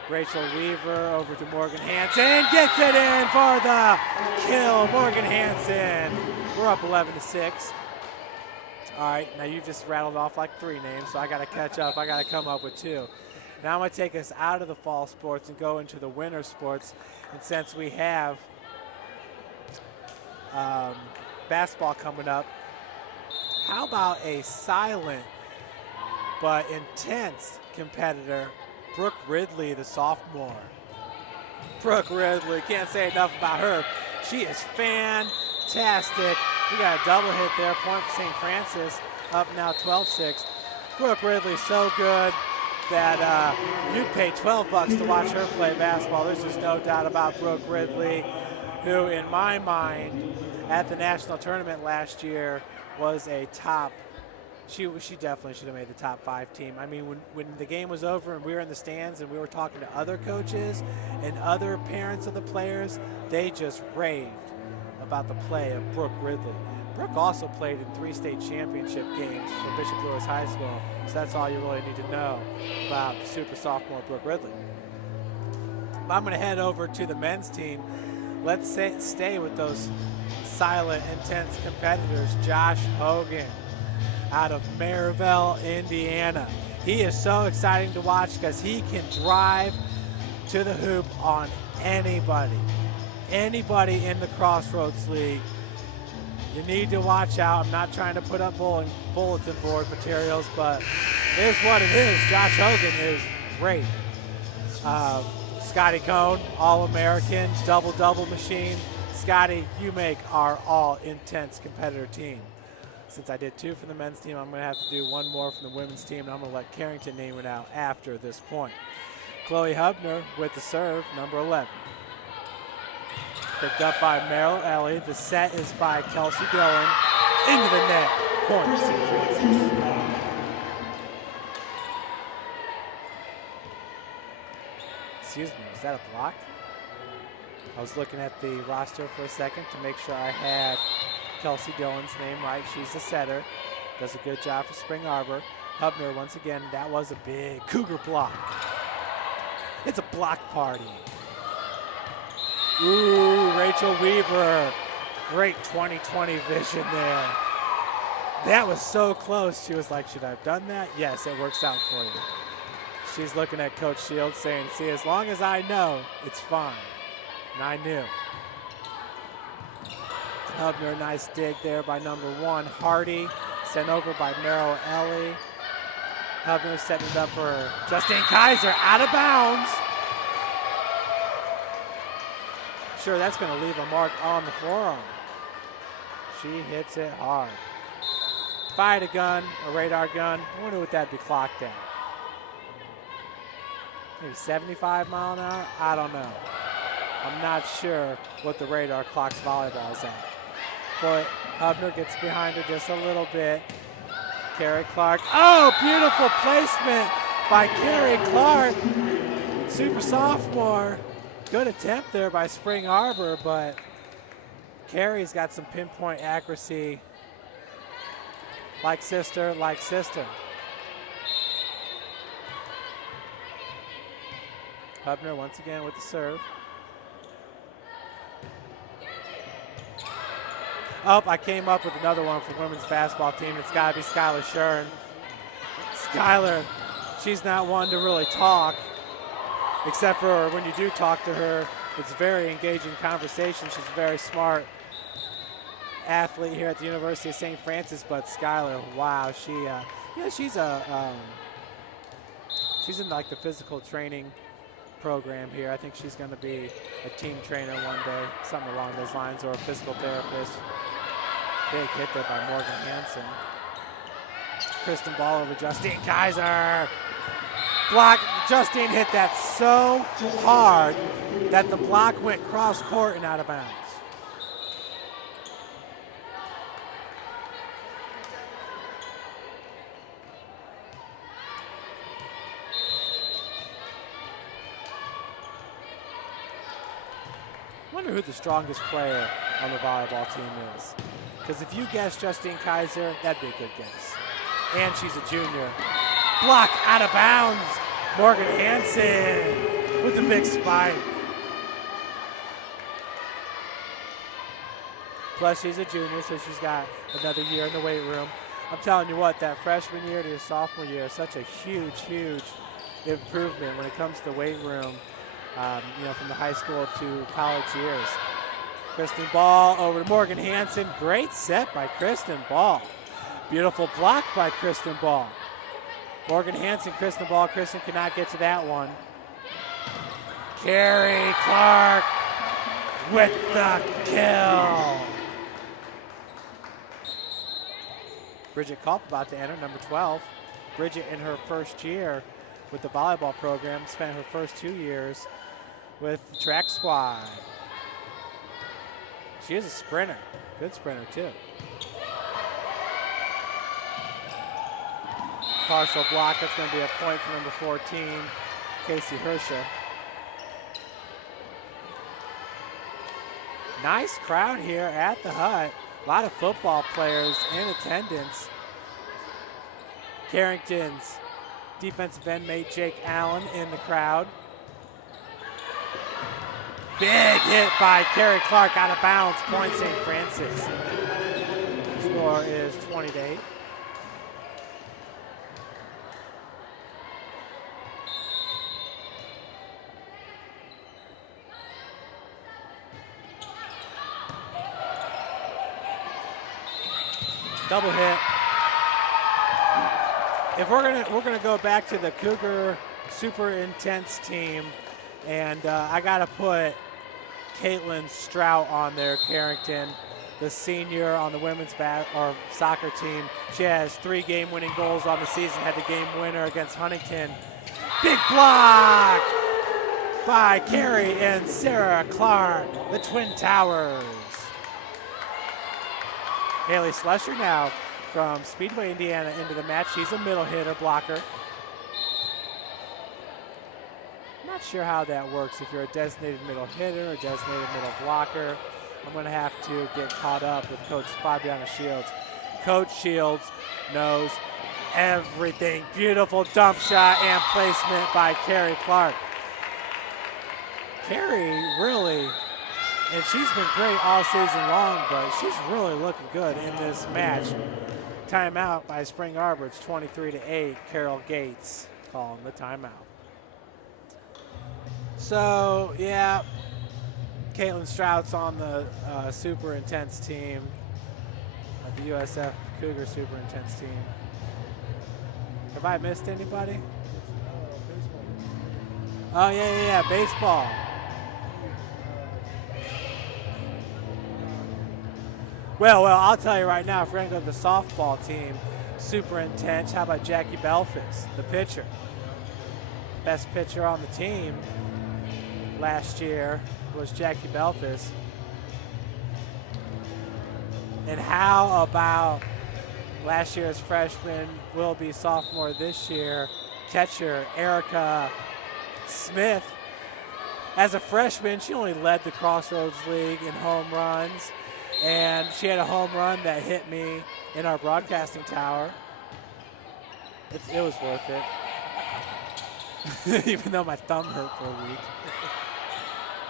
Rachel Weaver over to Morgan Hansen, gets it in for the kill. Morgan Hansen. We're up 11-6. All right, now you just rattled off like 3 names, so I got to catch up. I got to come up with 2. Now I'm going to take us out of the fall sports and go into the winter sports. And since we have basketball coming up, how about a silent but intense competitor, Brooke Ridley, the sophomore. Brooke Ridley, can't say enough about her. She is fantastic. We got a double hit there, point for St. Francis, up now 12-6. Brooke Ridley so good that you'd pay $12 to watch her play basketball. There's just no doubt about Brooke Ridley, who in my mind at the national tournament last year was a top. She definitely should have made the top 5 team. I mean, when the game was over and we were in the stands and we were talking to other coaches and other parents of the players, they just raved about the play of Brooke Ridley. Brooke also played in 3 state championship games for Bishop Lewis High School, so that's all you really need to know about super sophomore Brooke Ridley. I'm going to head over to the men's team. Let's stay with those silent, intense competitors. Josh Hogan out of Maryville, Indiana. He is so exciting to watch because he can drive to the hoop on anybody. Anybody in the Crossroads League. You need to watch out. I'm not trying to put up bulletin board materials, but it is what it is. Josh Hogan is great. Scotty Cohn, All-American, double-double machine. Scotty, you make our all-intense competitor team. Since I did 2 for the men's team, I'm going to have to do 1 more from the women's team, and I'm going to let Carrington name it out after this point. Chloe Hubner with the serve, number 11. Picked up by Merrill Ellie. The set is by Kelsey Dillon. Into the net. Point, St. Francis. Excuse me, was that a block? I was looking at the roster for a second to make sure I had Kelsey Dillon's name right. She's the setter. Does a good job for Spring Arbor. Hubner, once again, that was a big Cougar block. It's a block party. Ooh, Rachel Weaver. Great 20/20 vision there. That was so close. She was like, should I have done that? Yes, it works out for you. She's looking at Coach Shields saying, see, as long as I know, it's fine. And I knew. Hubner, nice dig there by number 1. Hardy, sent over by Merrill Ellie. Hubner setting it up for Justine Kaiser, out of bounds. Sure, that's going to leave a mark on the forearm. she hits it hard. If I had a gun, a radar gun, I wonder what that'd be clocked at. Maybe 75 mile an hour? I don't know. I'm not sure what the radar clocks volleyball is at. But Hubner gets behind her just a little bit. Carrie Clark. Oh, beautiful placement by Carrie Clark. Super sophomore. Good attempt there by Spring Arbor, but Carrie's got some pinpoint accuracy. Like sister, like sister. Hubner once again with the serve. Oh, I came up with another one for the women's basketball team. It's got to be Skylar Shern. Skylar, she's not one to really talk, except for when you do talk to her, it's very engaging conversation. She's a very smart athlete here at the University of St. Francis, but Skylar, wow, she's in like the physical training program here. I think she's going to be a team trainer one day, something along those lines, or a physical therapist. Big hit there by Morgan Hansen. Kristen Ball over Justine Kaiser. Block. Justine hit that so hard that the block went cross court and out of bounds. I wonder who the strongest player on the volleyball team is. Because if you guess Justine Kaiser, that'd be a good guess. And she's a junior. Block out of bounds. Morgan Hansen with the big spike. Plus she's a junior, so she's got another year in the weight room. I'm telling you what, that freshman year to your sophomore year is such a huge, huge improvement when it comes to the weight room. From the high school to college years. Kristen Ball over to Morgan Hansen. Great set by Kristen Ball. Beautiful block by Kristen Ball. Morgan Hansen, Kristen Ball. Kristen could not get to that one. Carrie Clark with the kill. Bridget Culp about to enter, number 12. Bridget in her first year with the volleyball program, spent her first 2 years with the track squad. She is a sprinter, good sprinter too. Partial block, that's going to be a point for number 14, Casey Hersha. Nice crowd here at the hut. A lot of football players in attendance. Carrington's defensive end mate Jake Allen in the crowd. Big hit by Carrie Clark out of bounds, point St. Francis. Score is 20-8. Double hit. If we're gonna go back to the Cougar super intense team, and I gotta put Caitlin Strout on there, Carrington, the senior on the women's soccer team. She has 3 game-winning goals on the season, had the game winner against Huntington. Big block by Carrie and Sarah Clark, the Twin Towers. Haley Slusher now from Speedway, Indiana into the match. She's a middle hitter, blocker. Not sure how that works if you're a designated middle hitter or designated middle blocker. I'm going to have to get caught up with Coach Fabiana Shields. Coach Shields knows everything. Beautiful dump shot and placement by Carrie Clark. Carrie really, and she's been great all season long, but she's really looking good in this match. Timeout by Spring Arbor. It's 23-8. Carol Gates calling the timeout. So, yeah, Caitlin Strout's on the super intense team, the USF Cougar super intense team. Have I missed anybody? Oh, yeah, baseball. Well, I'll tell you right now, if we're going to go to the softball team, super intense. How about Jackie Belfast, the pitcher? Best pitcher on the team last year was Jackie Belfast. And how about last year's freshman, will be sophomore this year, catcher Erica Smith. As a freshman, she only led the Crossroads League in home runs, and she had a home run that hit me in our broadcasting tower. It was worth it, even though my thumb hurt for a week.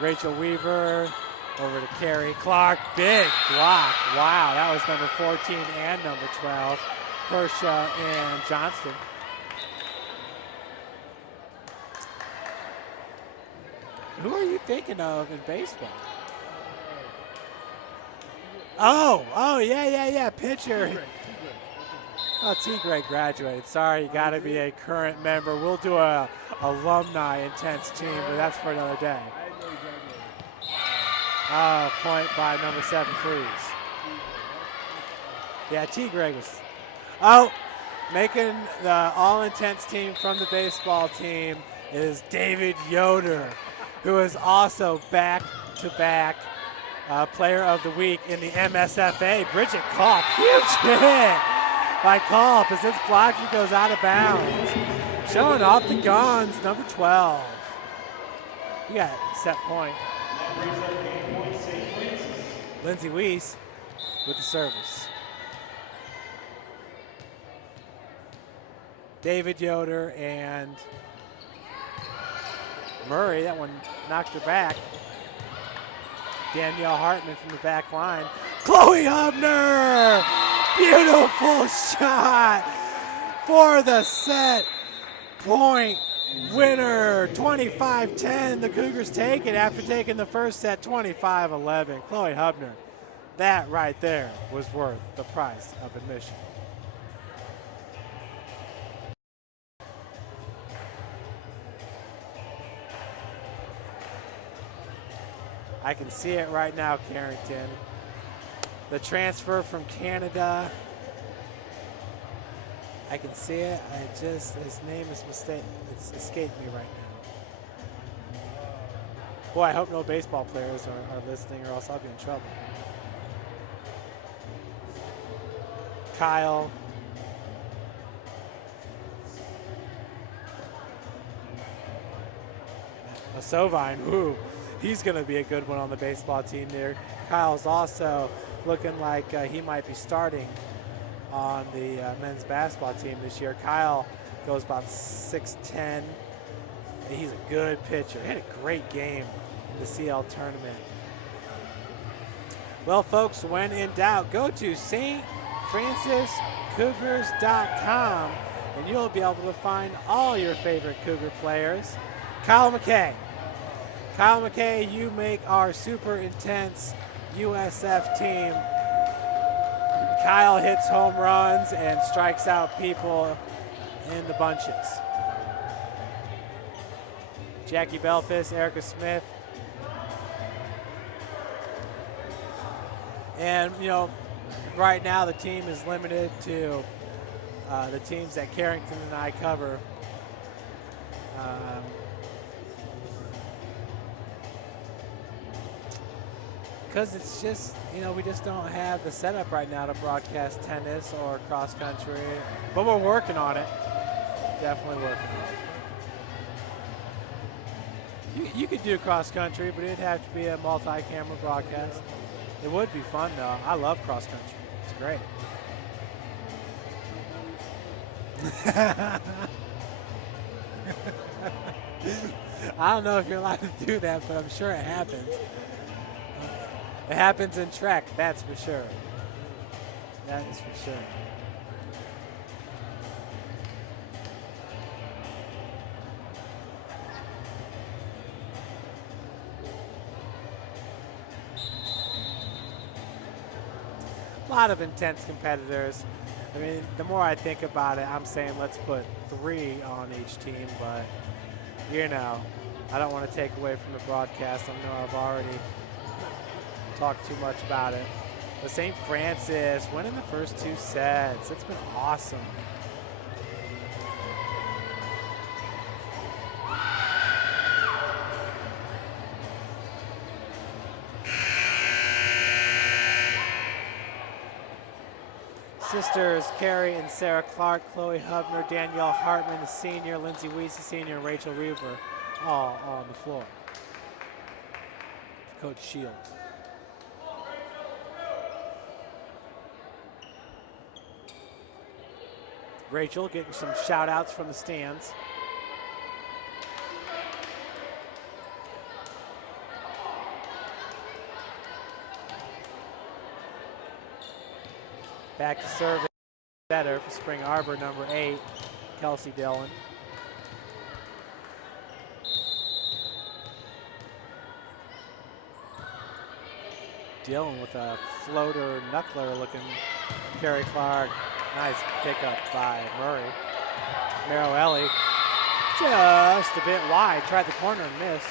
Rachel Weaver over to Carrie Clark, big block. Wow, that was number 14 and number 12, Hersha and Johnston. Who are you thinking of in baseball? Oh, yeah, pitcher. Oh, T. Greg graduated. Sorry, you got to be a current member. We'll do a alumni intense team, but that's for another day. Oh, point by number 7, Cruz. Yeah, T. Greg was. Oh, making the all-intense team from the baseball team is David Yoder, who is also back-to-back player of the week in the MSFA. Bridget Culp, huge hit by Culp as it's blocked and goes out of bounds. Showing off the guns, number 12. You got set point. Lindsay Weiss with the service. David Yoder and Murray, that one knocked her back. Danielle Hartman from the back line. Chloe Hubner! Beautiful shot for the set point winner. 25-10. The Cougars take it after taking the first set 25-11. Chloe Hubner, that right there was worth the price of admission. I can see it right now, Carrington. The transfer from Canada. I can see it. His name is mistaken. It's escaped me right now. Boy, I hope no baseball players are listening or else I'll be in trouble. Kyle. Sovine, ooh. He's going to be a good one on the baseball team there. Kyle's also looking like he might be starting on the men's basketball team this year. Kyle goes about 6'10". He's a good pitcher. He had a great game in the CL tournament. Well, folks, when in doubt, go to stfranciscougars.com and you'll be able to find all your favorite Cougar players. Kyle McKay. Kyle McKay, you make our super intense USF team. Kyle hits home runs and strikes out people in the bunches. Jackie Belfast, Erica Smith. And, you know, right now the team is limited to the teams that Carrington and I cover. Because it's just, you know, we just don't have the setup right now to broadcast tennis or cross country, but we're working on it. Definitely working on it. You could do cross country, but it'd have to be a multi-camera broadcast. It would be fun though. I love cross country. It's great. I don't know if you're allowed to do that, but I'm sure it happens. It happens in track, that's for sure. That is for sure. A lot of intense competitors. I mean, the more I think about it, I'm saying let's put 3 on each team, but, you know, I don't want to take away from the broadcast. I know I've already talk too much about it. The St. Francis winning the first 2 sets. It's been awesome. Sisters Carrie and Sarah Clark, Chloe Hubner, Danielle Hartman, the senior, Lindsay Weiss, the senior, and Rachel Reaver, all on the floor. Coach Shields. Rachel getting some shout outs from the stands. Back to serve better for Spring Arbor, number 8, Kelsey Dillon. Dillon with a floater knuckler looking Carrie Clark. Nice pickup by Murray. Merrill just a bit wide. Tried the corner and missed.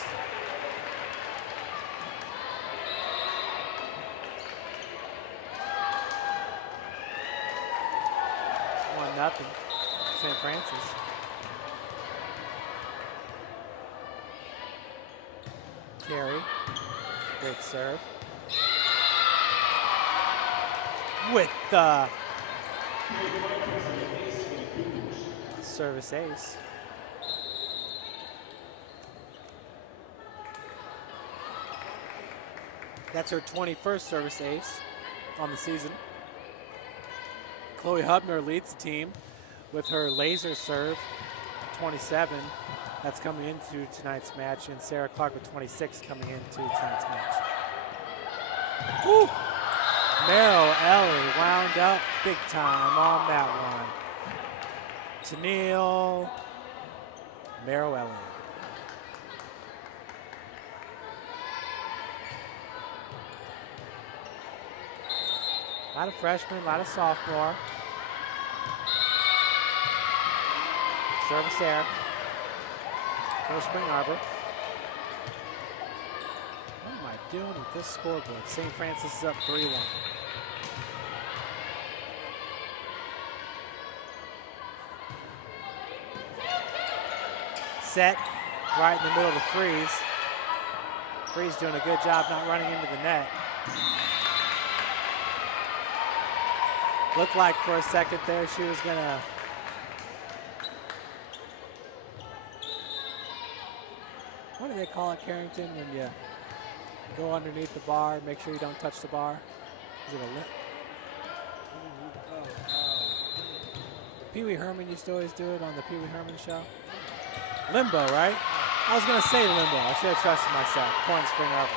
Nothing. St. Francis. Carey. Great serve. With the service ace. That's her 21st service ace on the season. Chloe Hubner leads the team with her laser serve, 27. That's coming into tonight's match, and Sarah Clark with 26 coming into tonight's match. Woo! Merrill Ellie wound up big time on that one. Tennille, Merrill Ellie. A lot of freshmen, a lot of sophomore. Service there for Spring Arbor. What am I doing with this scoreboard? St. Francis is up 3-1. Set right in the middle of the Freeze. Freeze doing a good job not running into the net. Looked like for a second there she was gonna what do they call it, Carrington, when you go underneath the bar, make sure you don't touch the bar? Is it a lip? Pee Wee Herman used to always do it on the Pee Wee Herman show. Limbo, right? I was gonna say limbo. I should have trusted myself. Point Spring Arbor.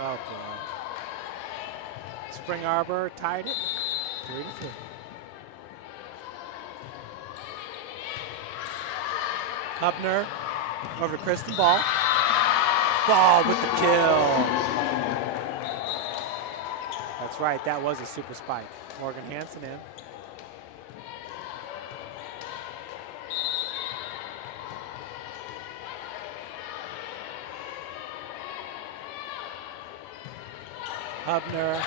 Oh boy. Spring Arbor tied it 3-3. Hubner over to Kristen Ball. Ball with the kill. That's right, that was a super spike. Morgan Hansen in. Hubner.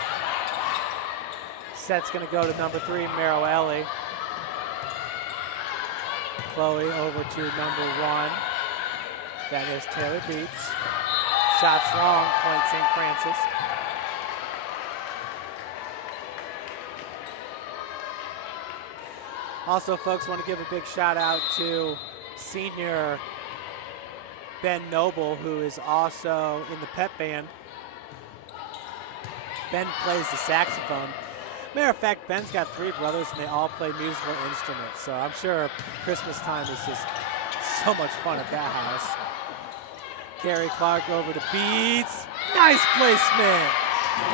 Set's gonna go to number 3, Merrill Ellie. Chloe over to number 1. That is Taylor Beats. Shots long, point St. Francis. Also, folks, want to give a big shout out to senior Ben Noble, who is also in the pep band. Ben plays the saxophone. Matter of fact, Ben's got 3 brothers and they all play musical instruments. So I'm sure Christmas time is just so much fun at that house. Carrie Clark over to Beats. Nice placement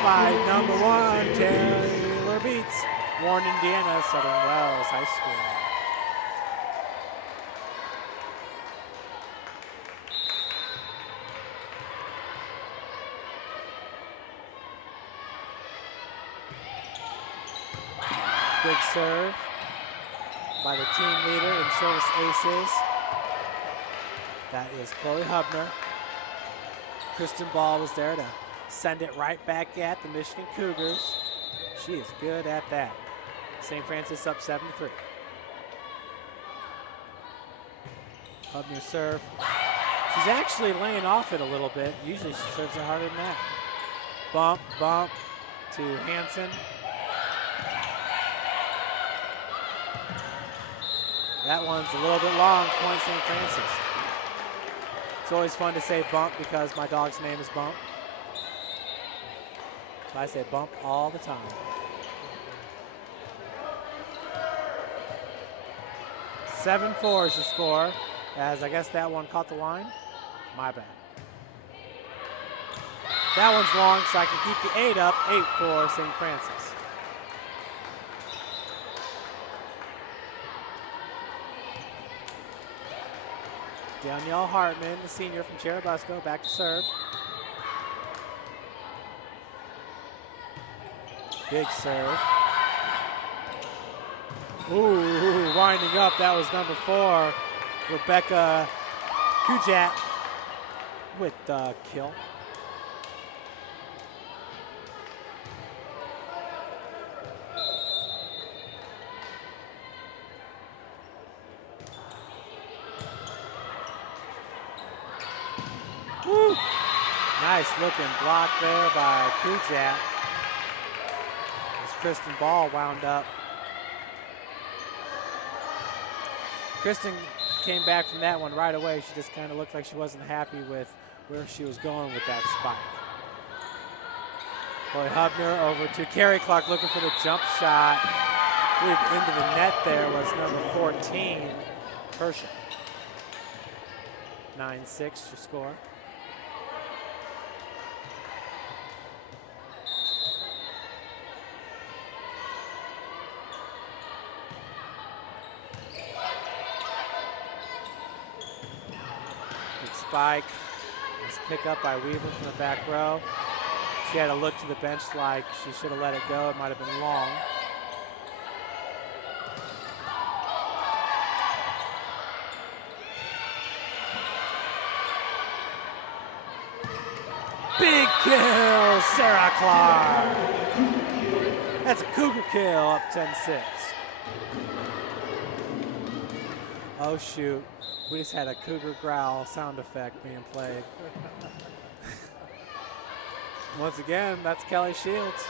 by number 1, Taylor Beats. Warren, Indiana, Southern Wells High School. Big serve by the team leader in service aces. That is Chloe Hubner. Kristen Ball was there to send it right back at the Michigan Cougars. She is good at that. St. Francis up 7-3. Hubner serve. She's actually laying off it a little bit. Usually she serves it harder than that. Bump, bump to Hansen. That one's a little bit long, point St. Francis. It's always fun to say bump because my dog's name is Bump. So I say bump all the time. 7-4 is your score, as I guess that one caught the line. My bad. That one's long, so I can keep the 8 up, 8-4 St. Francis. Danielle Hartman, the senior from Cherubusco, back to serve. Big serve. Ooh, winding up. That was number 4, Rebecca Kujat with the kill. Woo. Nice looking block there by Kujat. As Kristen Ball wound up. Kristen came back from that one right away. She just kind of looked like she wasn't happy with where she was going with that spike. Boy, Hubner over to Carrie Clark looking for the jump shot. I believe into the net there was number 14, Herschel. 9-6 your score. Spike. Nice pick up by Weaver from the back row. She had to look to the bench like she should have let it go. It might have been long. Big kill, Sarah Clark. That's a Cougar kill, up 10-6. Oh shoot. We just had a Cougar growl sound effect being played. Once again, that's Kelly Shields,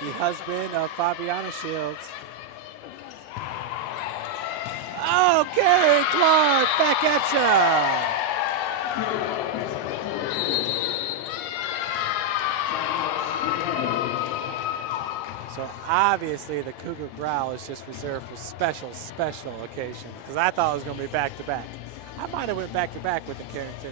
the husband of Fabiana Shields. Oh, Carrie Clark, back at ya. So obviously the Cougar growl is just reserved for special occasions, because I thought it was going to be back-to-back. I might have went back-to-back with the Carrington.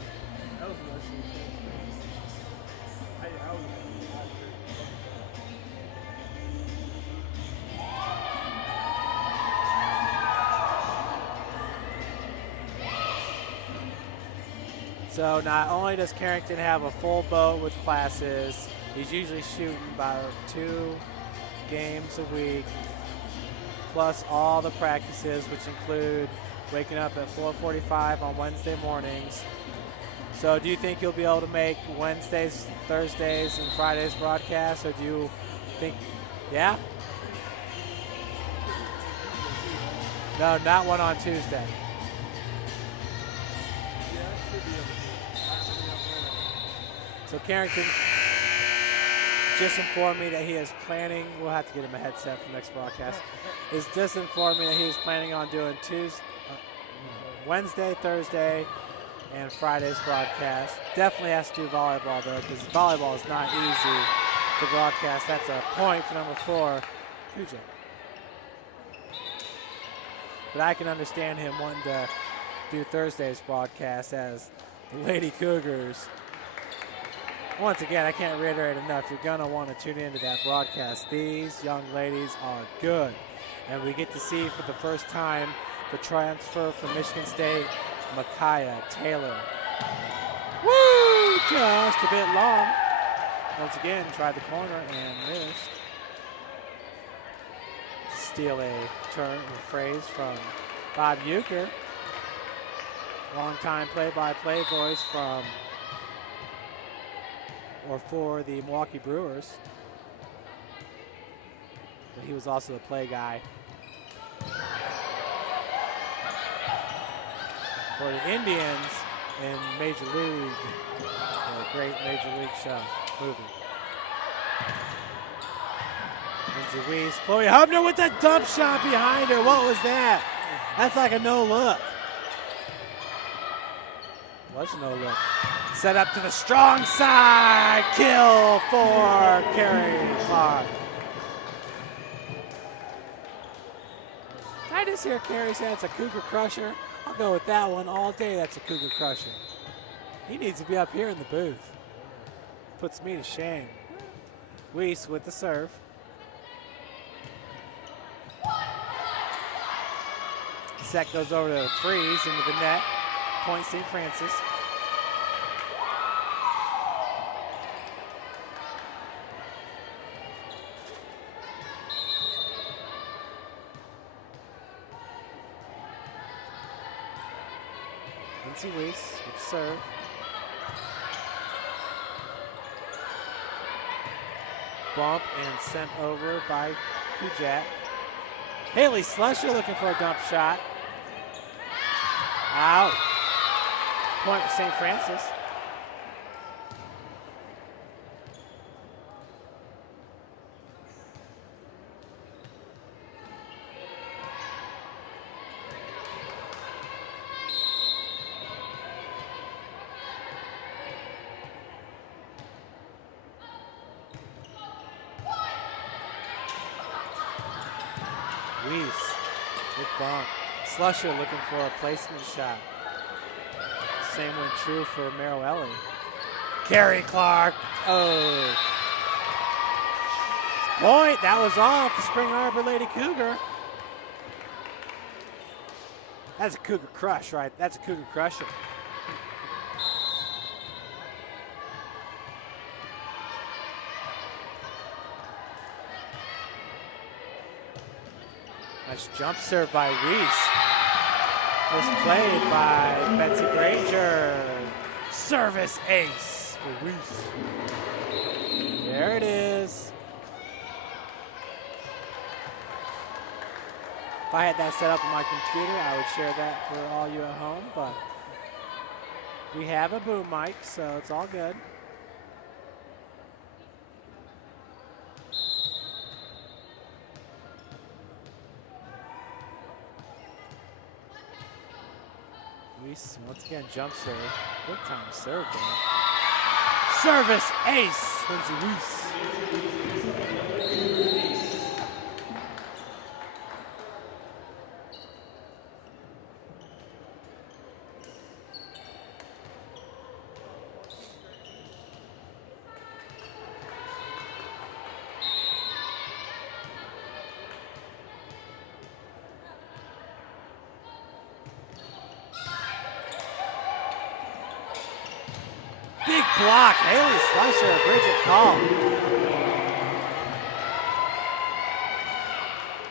So not only does Carrington have a full boat with classes, he's usually shooting about 2 games a week, plus all the practices, which include waking up at 4:45 on Wednesday mornings. So do you think you'll be able to make Wednesdays, Thursdays, and Fridays broadcasts, or do you think, yeah? No, not one on Tuesday. So Carrington just informed me that he is planning, we'll have to get him a headset for next broadcast, is just informed me that he is planning on doing Wednesday, Thursday, and Friday's broadcast. Definitely has to do volleyball though, because volleyball is not easy to broadcast. That's a point for number 4, Kuja. But I can understand him wanting to do Thursday's broadcast as the Lady Cougars. Once again, I can't reiterate enough, you're going to want to tune into that broadcast. These young ladies are good. And we get to see for the first time the transfer from Michigan State, Micaiah Taylor. Woo! Just a bit long. Once again, tried the corner and missed. Steal a turn and phrase from Bob Euchre. longtime play-by-play voice for the Milwaukee Brewers. But he was also the play guy for the Indians in Major League, a great Major League show, movie. Lindsey Weiss, Chloe Hubner with that dump shot behind her. What was that? That's like a no look. Was a no look. Set up to the strong side. Kill for Carrie Clark. Did I just hear Carrie say it's a Cougar Crusher? I'll go with that one all day. That's a Cougar Crusher. He needs to be up here in the booth. Puts me to shame. Weiss with the serve. Set goes over to Freeze into the net. Point St. Francis. Lindsey Weiss with serve. Bump and sent over by Kujat. Haley Slusher looking for a dump shot. Out. Point for St. Francis. Weiss with bump. Slusher looking for a placement shot. Same went true for Merrill. Carrie Clark. Oh. Point. That was off the Spring Arbor Lady Cougar. That's a Cougar crush, right? That's a Cougar crusher. Nice jump serve by Weiss. Was played by Betsy Granger. Service ace for Weiss. There it is. If I had that set up on my computer, I would share that for all you at home, but we have a boom mic, so it's all good. Weiss, once again, jump serve. Good time serve there. Service ace, Lindsey Weiss. Big block, Haley Slusher, Bridget Call.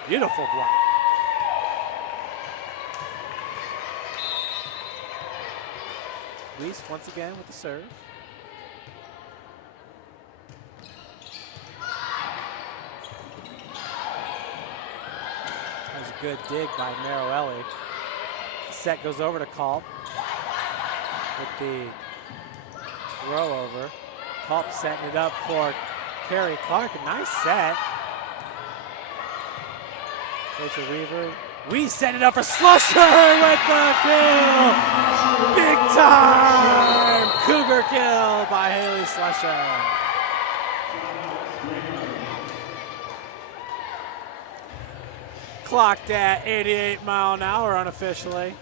Beautiful block. Weiss once again with the serve. That was a good dig by Merrill. Set goes over to Culp with the throw over. Culp setting it up for Carrie Clark. A nice set. Rachel Weaver. We set it up for Slusher with the kill. Big time Cougar kill by Haley Slusher. Clocked at 88 mile an hour unofficially.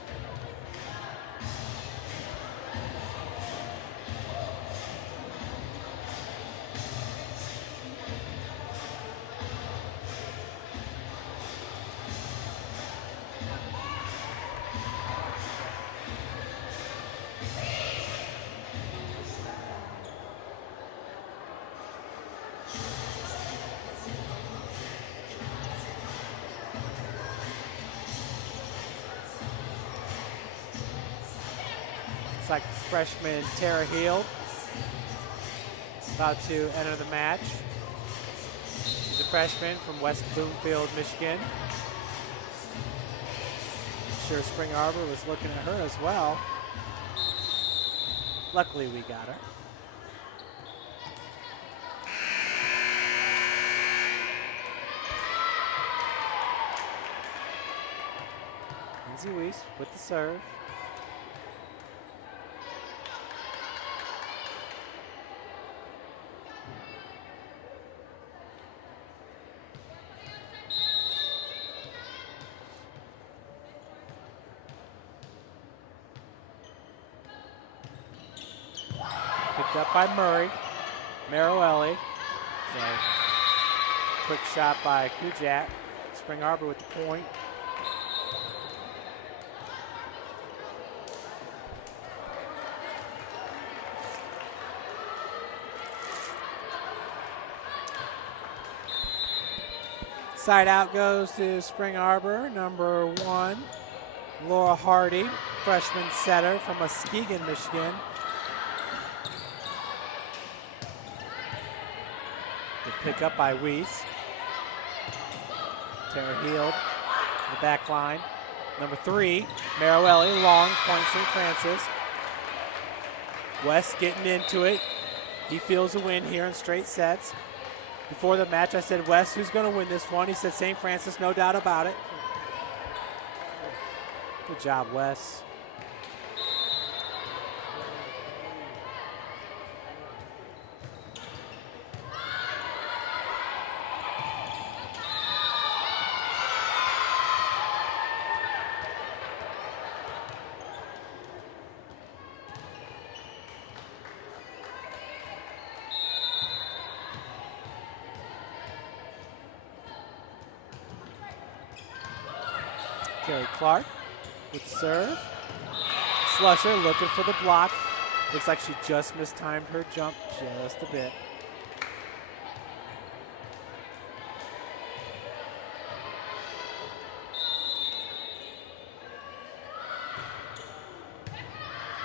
Looks like freshman Tara Heald about to enter the match. She's a freshman from West Bloomfield, Michigan. I'm sure Spring Arbor was looking at her as well. Luckily, we got her. Lindsay Weiss with the serve. Picked up by Murray. Marowelli. So, quick shot by Kujat. Spring Arbor with the point. Side out goes to Spring Arbor, number 1, Laura Hardy, freshman setter from Muskegon, Michigan. Good pick up by Weiss. Tara Heald, the back line. Number 3, Marowelli, long, point St. Francis. West getting into it. He feels a win here in straight sets. Before the match, I said, Wes, who's going to win this one? He said, St. Francis, no doubt about it. Good job, Wes. Carrie Clark with the serve. Slusher looking for the block. Looks like she just mistimed her jump just a bit.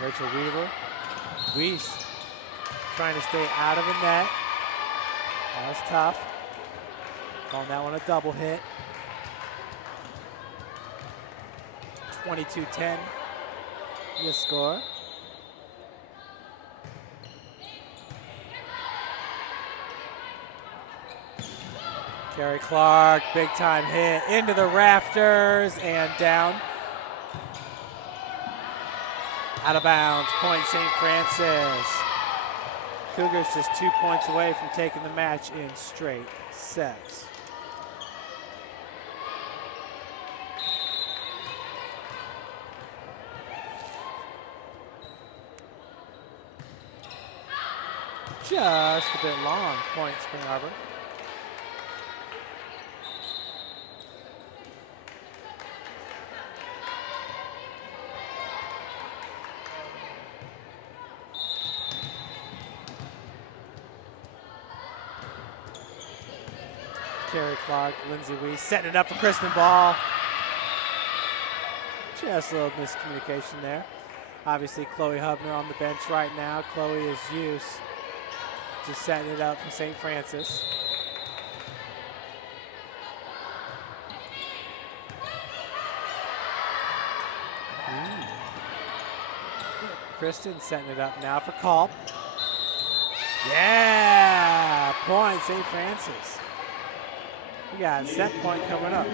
Rachel Weaver. Weiss trying to stay out of the net. That was tough. Calling that one a double hit. 22-10, your score. Carrie Clark, big time hit into the rafters and down. Out of bounds, point St. Francis. Cougars just 2 points away from taking the match in straight sets. Just a bit long, point Spring Arbor. Carrie Clark, Lindsay Weiss setting it up for Kristen Ball. Just a little miscommunication there. Obviously, Chloe Hubner on the bench right now. Chloe is used to setting it up for St. Francis. Kristen setting it up now for Culp. Yeah, point St. Francis. We got a set point coming up.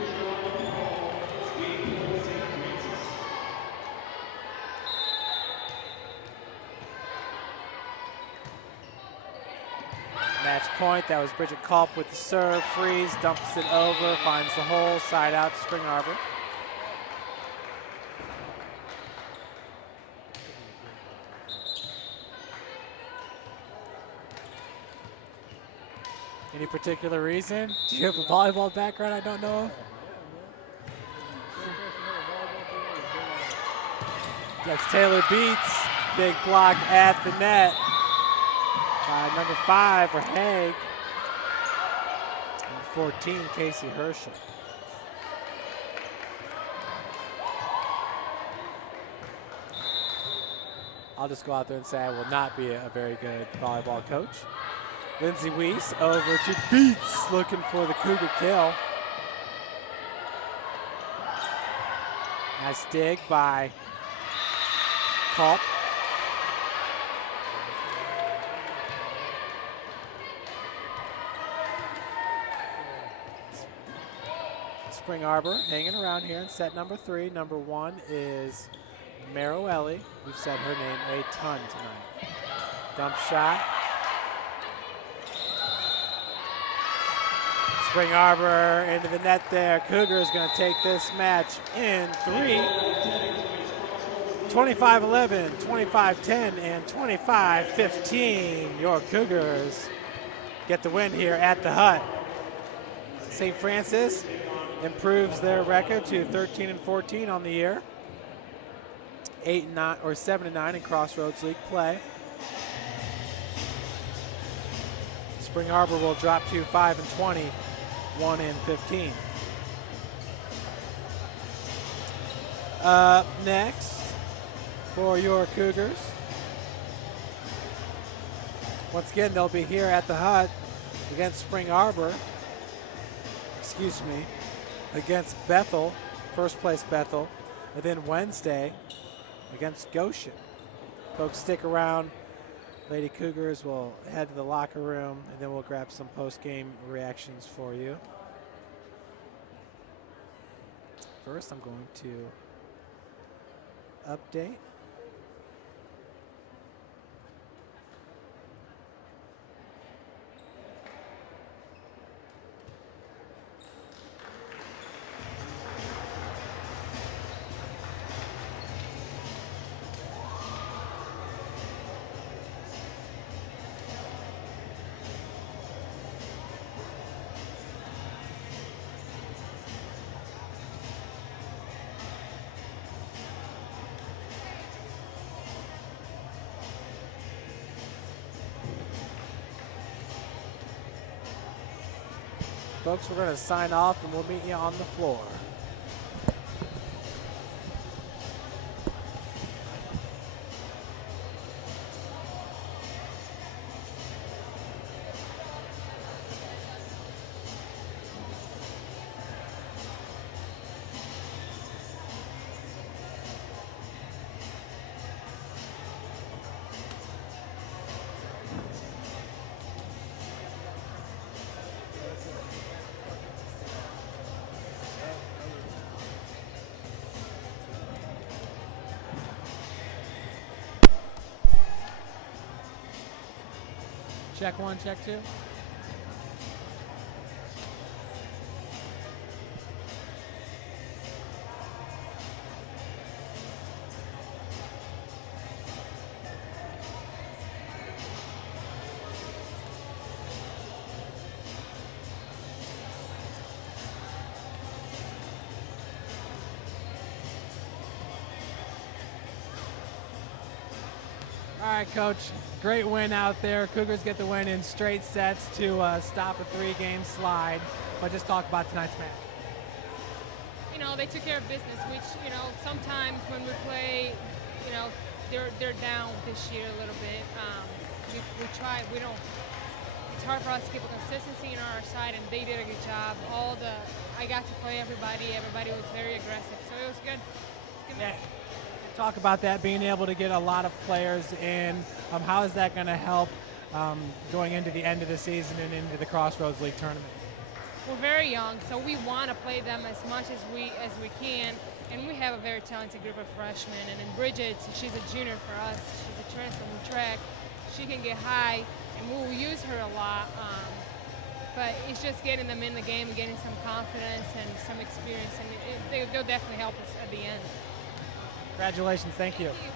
Match point, that was Bridget Culp with the serve, freeze, dumps it over, finds the hole, side out to Spring Arbor. Any particular reason? Do you have a volleyball background I don't know of? That's Taylor Beats, big block at the net. Number 5 for Haig. Number 14, Casey Herschel. I'll just go out there and say I will not be a very good volleyball coach. Lindsay Weiss over to Beats, looking for the Cougar kill. Nice dig by Culp. Spring Arbor hanging around here in set number 3. Number 1 is Maroelli. We've said her name a ton tonight. Dump shot. Spring Arbor into the net there. Cougar is going to take this match in 3. 25-11, 25-10, and 25-15. Your Cougars get the win here at the Hut. St. Francis improves their record to 13-14 on the year. 8-9 or 7-9 in Crossroads League play. Spring Arbor will drop to 5-20, 1-15. Next for your Cougars. Once again, they'll be here at the Hut against Spring Arbor. Excuse me. Against Bethel, first place Bethel, and then Wednesday against Goshen. Folks, stick around. Lady Cougars will head to the locker room, and then we'll grab some post-game reactions for you. First, I'm going to update. Folks, we're going to sign off, and we'll meet you on the floor. Check 1, check 2. All right, Coach. Great win out there. Cougars get the win in straight sets to stop a 3-game slide. But just talk about tonight's match. You know, they took care of business, which, you know, sometimes when we play, you know, they're down this year a little bit. We try, we don't, it's hard for us to keep a consistency on our side, and they did a good job. I got to play everybody was very aggressive, so it was good. Yeah. Talk about that, being able to get a lot of players in. How is that going to help going into the end of the season and into the Crossroads League tournament? We're very young, so we want to play them as much as we can, and we have a very talented group of freshmen. And then Bridget, she's a junior for us. She's a transfer from track. She can get high, and we'll use her a lot. But it's just getting them in the game and getting some confidence and some experience, and they'll definitely help us at the end. Congratulations. Thank you. Thank you.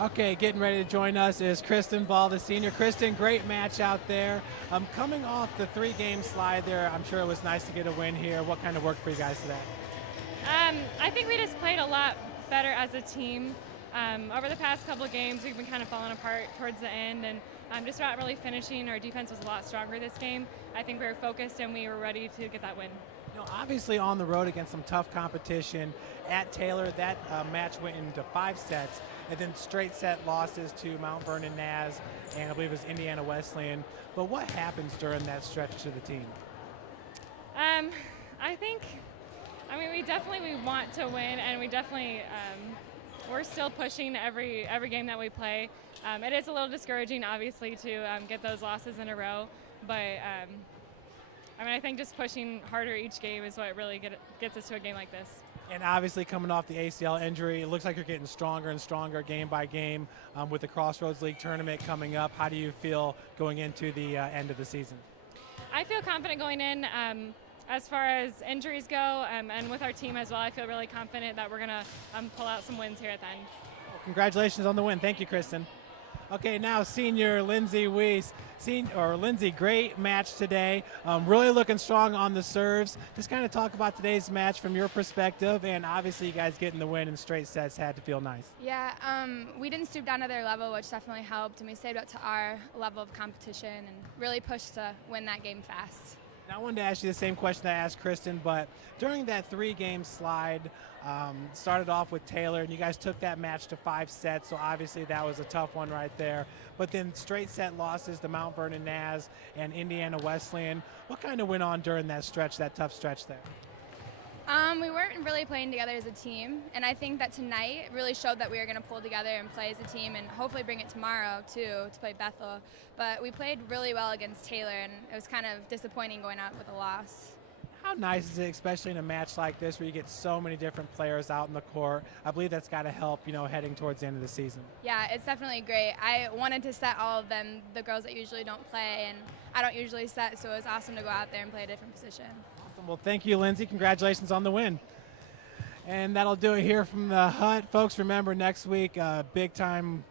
Okay, getting ready to join us is Kristen Ball, the senior. Kristen, great match out there. Coming off the 3-game slide there, I'm sure it was nice to get a win here. What kind of worked for you guys today? I think we just played a lot better as a team. Over the past couple of games, we've been kind of falling apart towards the end, and just not really finishing. Our defense was a lot stronger this game. I think we were focused and we were ready to get that win. You know, obviously on the road against some tough competition at Taylor, that match went into 5 sets, and then straight set losses to Mount Vernon Naz and I believe it was Indiana Wesleyan. But what happens during that stretch to the team? We definitely want to win, and we definitely we're still pushing every game that we play. It is a little discouraging, obviously, to get those losses in a row, but I think just pushing harder each game is what really gets us to a game like this. And obviously coming off the ACL injury, it looks like you're getting stronger and stronger game by game with the Crossroads League tournament coming up. How do you feel going into the end of the season? I feel confident going in. As far as injuries go, and with our team as well, I feel really confident that we're going to pull out some wins here at the end. Well, congratulations on the win. Thank you, Kristen. Okay, now senior Lindsay Weiss. Lindsay, great match today. Really looking strong on the serves. Just kind of talk about today's match from your perspective, and obviously you guys getting the win in straight sets had to feel nice. Yeah, we didn't stoop down to their level, which definitely helped, and we stayed up to our level of competition and really pushed to win that game fast. Now, I wanted to ask you the same question I asked Kristen, but during that 3-game slide, started off with Taylor, and you guys took that match to 5 sets, so obviously that was a tough one right there. But then straight set losses to Mount Vernon Naz and Indiana Wesleyan. What kind of went on during that stretch, that tough stretch there? We weren't really playing together as a team, and I think that tonight really showed that we were going to pull together and play as a team, and hopefully bring it tomorrow too to play Bethel. But we played really well against Taylor, and it was kind of disappointing going out with a loss. How nice is it, especially in a match like this where you get so many different players out in the court? I believe that's got to help, heading towards the end of the season. Yeah, it's definitely great. I wanted to set all of them, the girls that usually don't play, and I don't usually set, so it was awesome to go out there and play a different position. Well, thank you, Lindsay. Congratulations on the win. And that'll do it here from the hut. Folks, remember next week, big time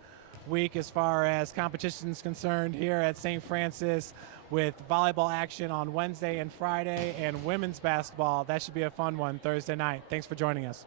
week as far as competition is concerned here at St. Francis with volleyball action on Wednesday and Friday and women's basketball. That should be a fun one Thursday night. Thanks for joining us.